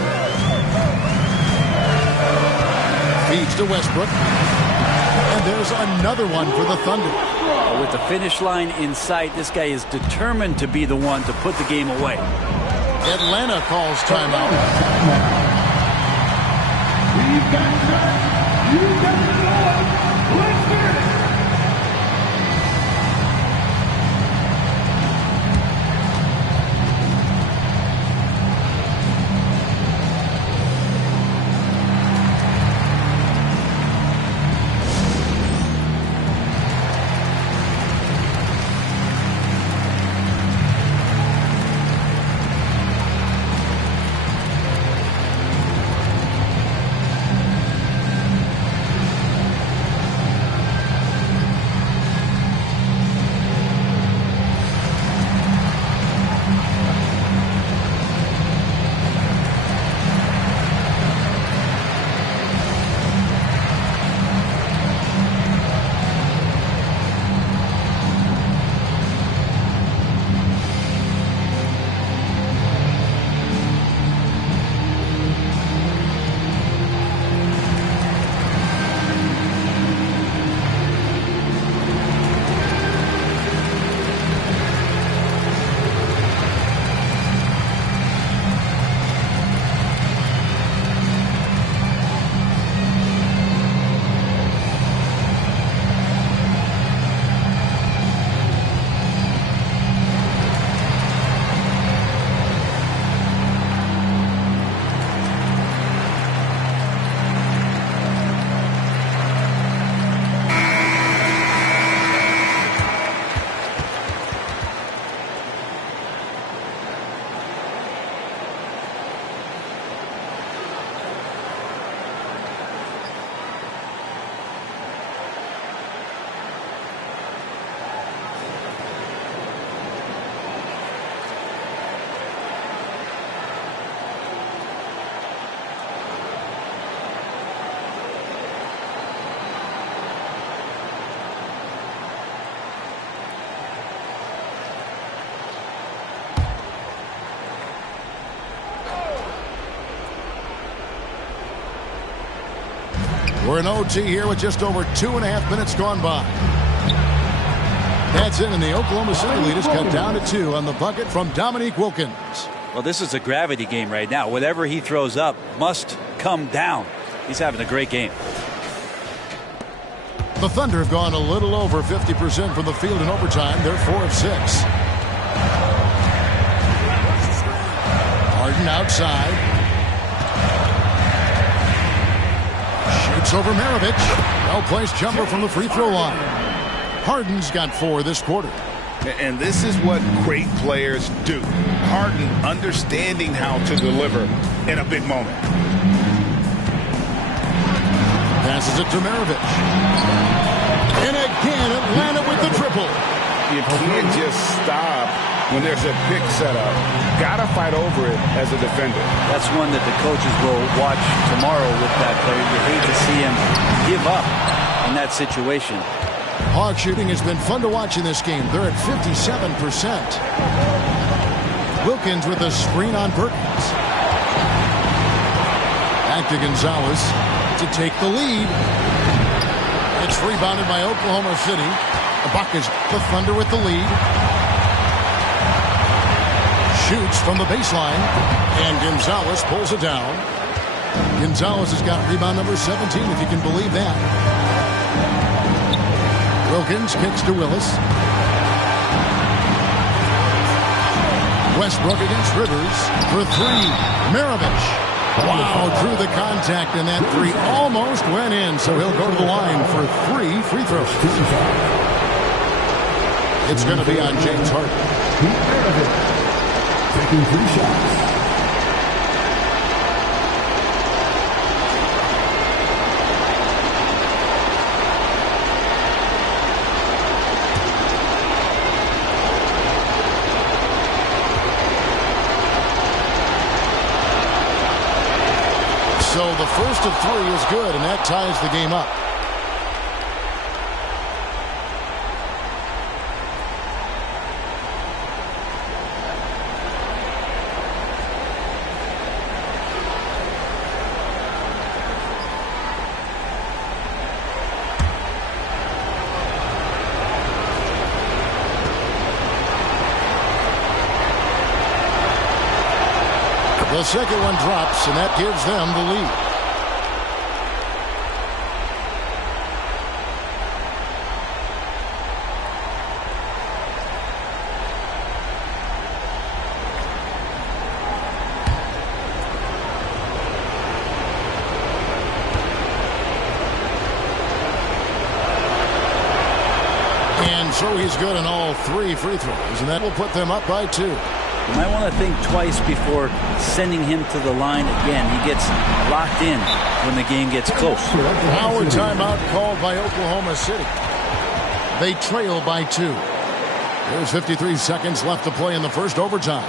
Feeds to Westbrook. And there's another one for the Thunder. With the finish line in sight, this guy is determined to be the one to put the game away. Atlanta calls timeout. We've got time. You've got the ball. Let's get it. We're in OT here with just over 2.5 minutes gone by. That's in, and the Oklahoma City lead is cut down to 2 on the bucket from Dominique Wilkins. Well, this is a gravity game right now. Whatever he throws up must come down. He's having a great game. The Thunder have gone a little over 50% from the field in overtime. They're 4 of 6. Harden outside. Shoots over Maravich. Well-placed jumper from the free throw line. Harden's got 4 this quarter. And this is what great players do. Harden understanding how to deliver in a big moment. Passes it to Maravich. And again, Atlanta with the triple. You can't just stop when there's a pick set up. Gotta fight over it as a defender. That's one that the coaches will watch tomorrow with that player. You hate to see him give up in that situation. Hawk shooting has been fun to watch in this game. They're at 57%. Wilkins with a screen on Perkins. Back to Gonzalez to take the lead. It's rebounded by Oklahoma City. Ibaka's the Thunder with the lead. Shoots from the baseline, and Gonzalez pulls it down. Gonzalez has got rebound number 17, if you can believe that. Wilkins kicks to Willis. Westbrook against Rivers for 3. Maravich. Wow, drew the contact, and that three almost went in, so he'll go to the line for 3 free throws. It's going to be on James Harden. Taking 3 shots. So the first of 3 is good, and that ties the game up. The second one drops, and that gives them the lead. And so he's good on all 3 free throws, and that will put them up by 2. You might want to think twice before sending him to the line again. He gets locked in when the game gets close. Howard timeout called by Oklahoma City. They trail by 2. There's 53 seconds left to play in the first overtime.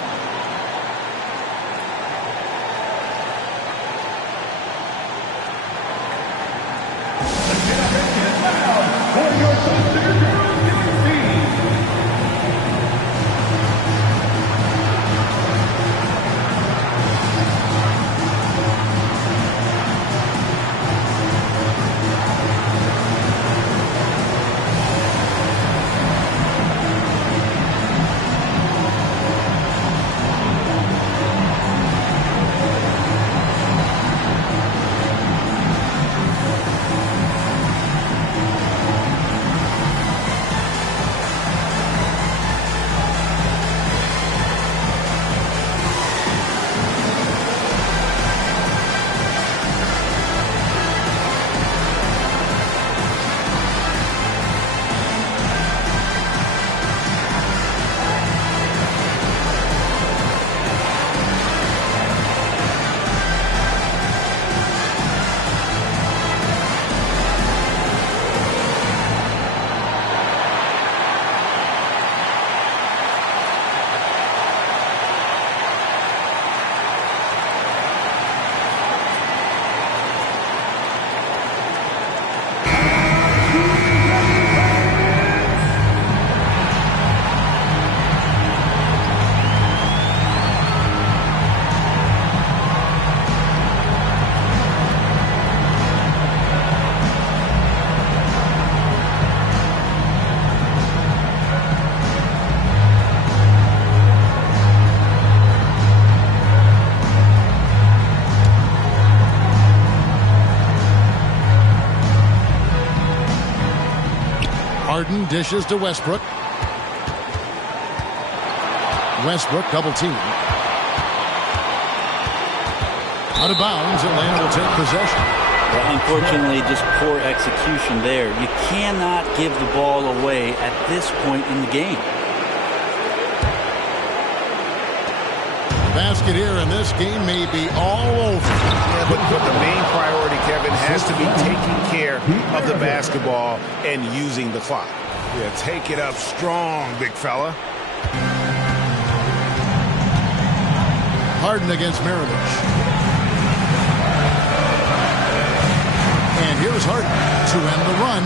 Harden dishes to Westbrook. Westbrook double team. Out of bounds, Atlanta will take possession. Well, unfortunately, just poor execution there. You cannot give the ball away at this point in the game. Basket here, and this game may be all over. Yeah, but the main priority, Kevin, has to be taking care of the basketball and using the clock. Yeah, take it up strong, big fella. Harden against Maravich. And here's Harden to end the run.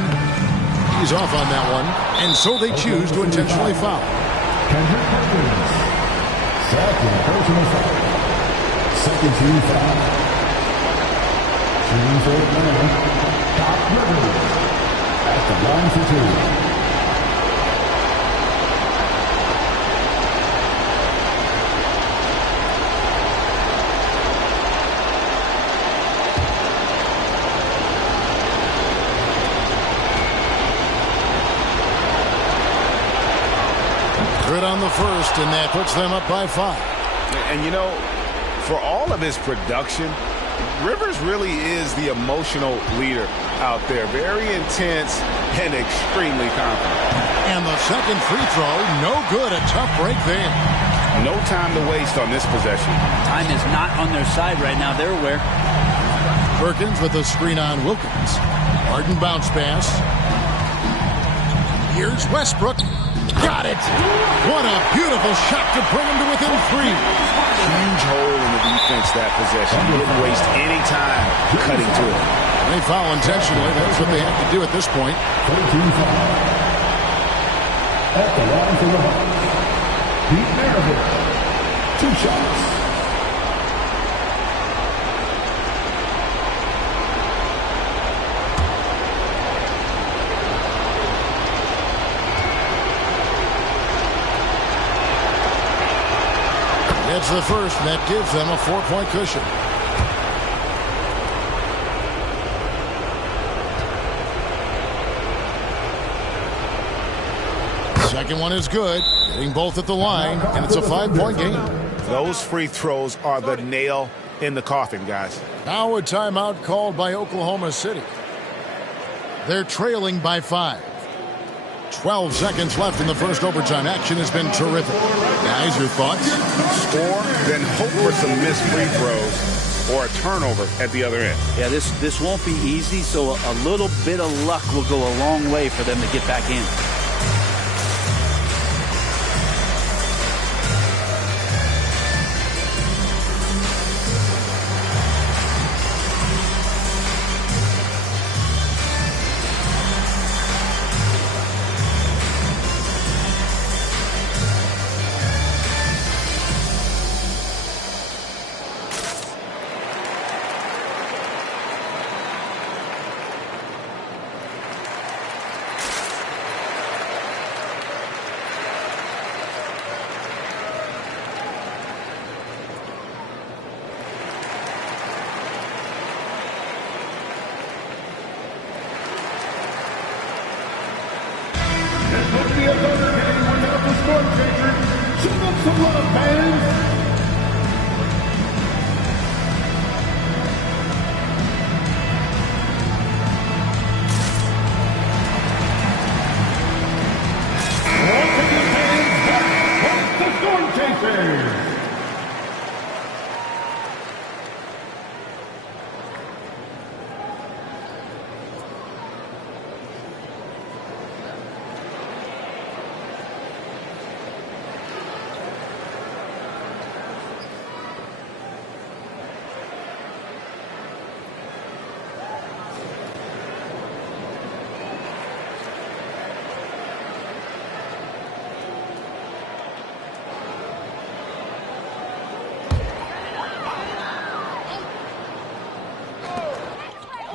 He's off on that one, and so they choose to intentionally foul. Kendrick Perkins. Second personal foul. Second team foul. Shooting for Atlanta. Doc Rivers at the line for 2. Good on the first, and that puts them up by 5. And, you know, for all of his production, Rivers really is the emotional leader out there. Very intense and extremely confident. And the second free throw, no good. A tough break there. No time to waste on this possession. Time is not on their side right now. They're aware. Perkins with a screen on Wilkins. Harden bounce pass. Here's Westbrook. Got it. What a beautiful shot to bring him to within 3. Huge hole in the defense that possession. Didn't waste any time cutting to it. They foul intentionally. That's what they have to do at this point. 13 foul. At the line for the Hawks, Pete Maravich. 2 shots. It's the first, and that gives them a 4-point cushion. Second one is good, hitting both at the line, and it's a 5-point game. Those free throws are the nail in the coffin, guys. Now a timeout called by Oklahoma City. They're trailing by 5. 12 seconds left in the first overtime. Action has been terrific. Guys, your thoughts? Score, then hope for some missed free throws or a turnover at the other end. Yeah, this won't be easy, so a little bit of luck will go a long way for them to get back in.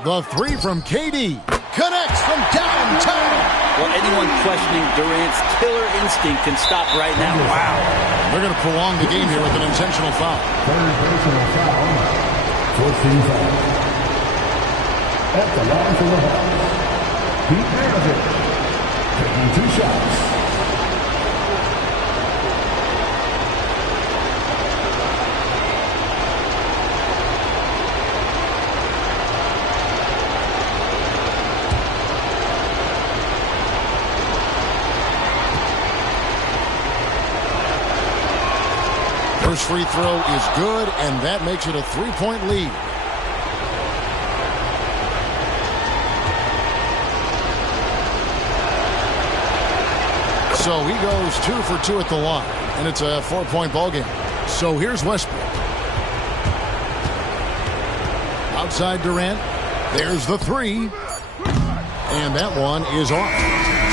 The 3 from KD. Connects from downtown. Well, anyone questioning Durant's killer instinct can stop right now. Wow. They're going to prolong the game here with an intentional foul. Third personal foul. 14 foul. At the line for the Hawks, Pete Maravich. Taking 2 shots. First free throw is good, and that makes it a 3-point lead. So he goes 2 for 2 at the line, and it's a 4-point ball game. So here's Westbrook. Outside Durant. There's the 3. And that one is off.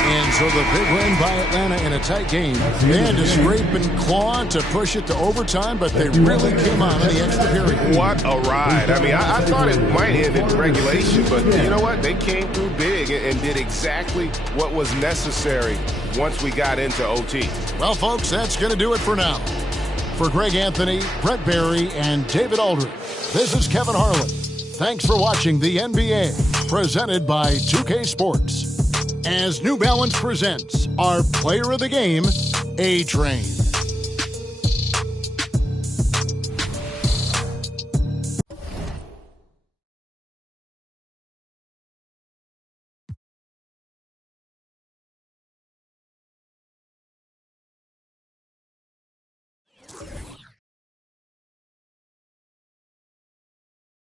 And so the big win by Atlanta in a tight game. They had to scrape and claw to push it to overtime, but they really came on in the extra period. What a ride. I mean, I thought it might end in regulation, but you know what? They came through big and did exactly what was necessary once we got into OT. Well, folks, that's going to do it for now. For Greg Anthony, Brett Barry, and David Aldridge, this is Kevin Harlan. Thanks for watching the NBA, presented by 2K Sports. As New Balance presents our player of the game, A-Train.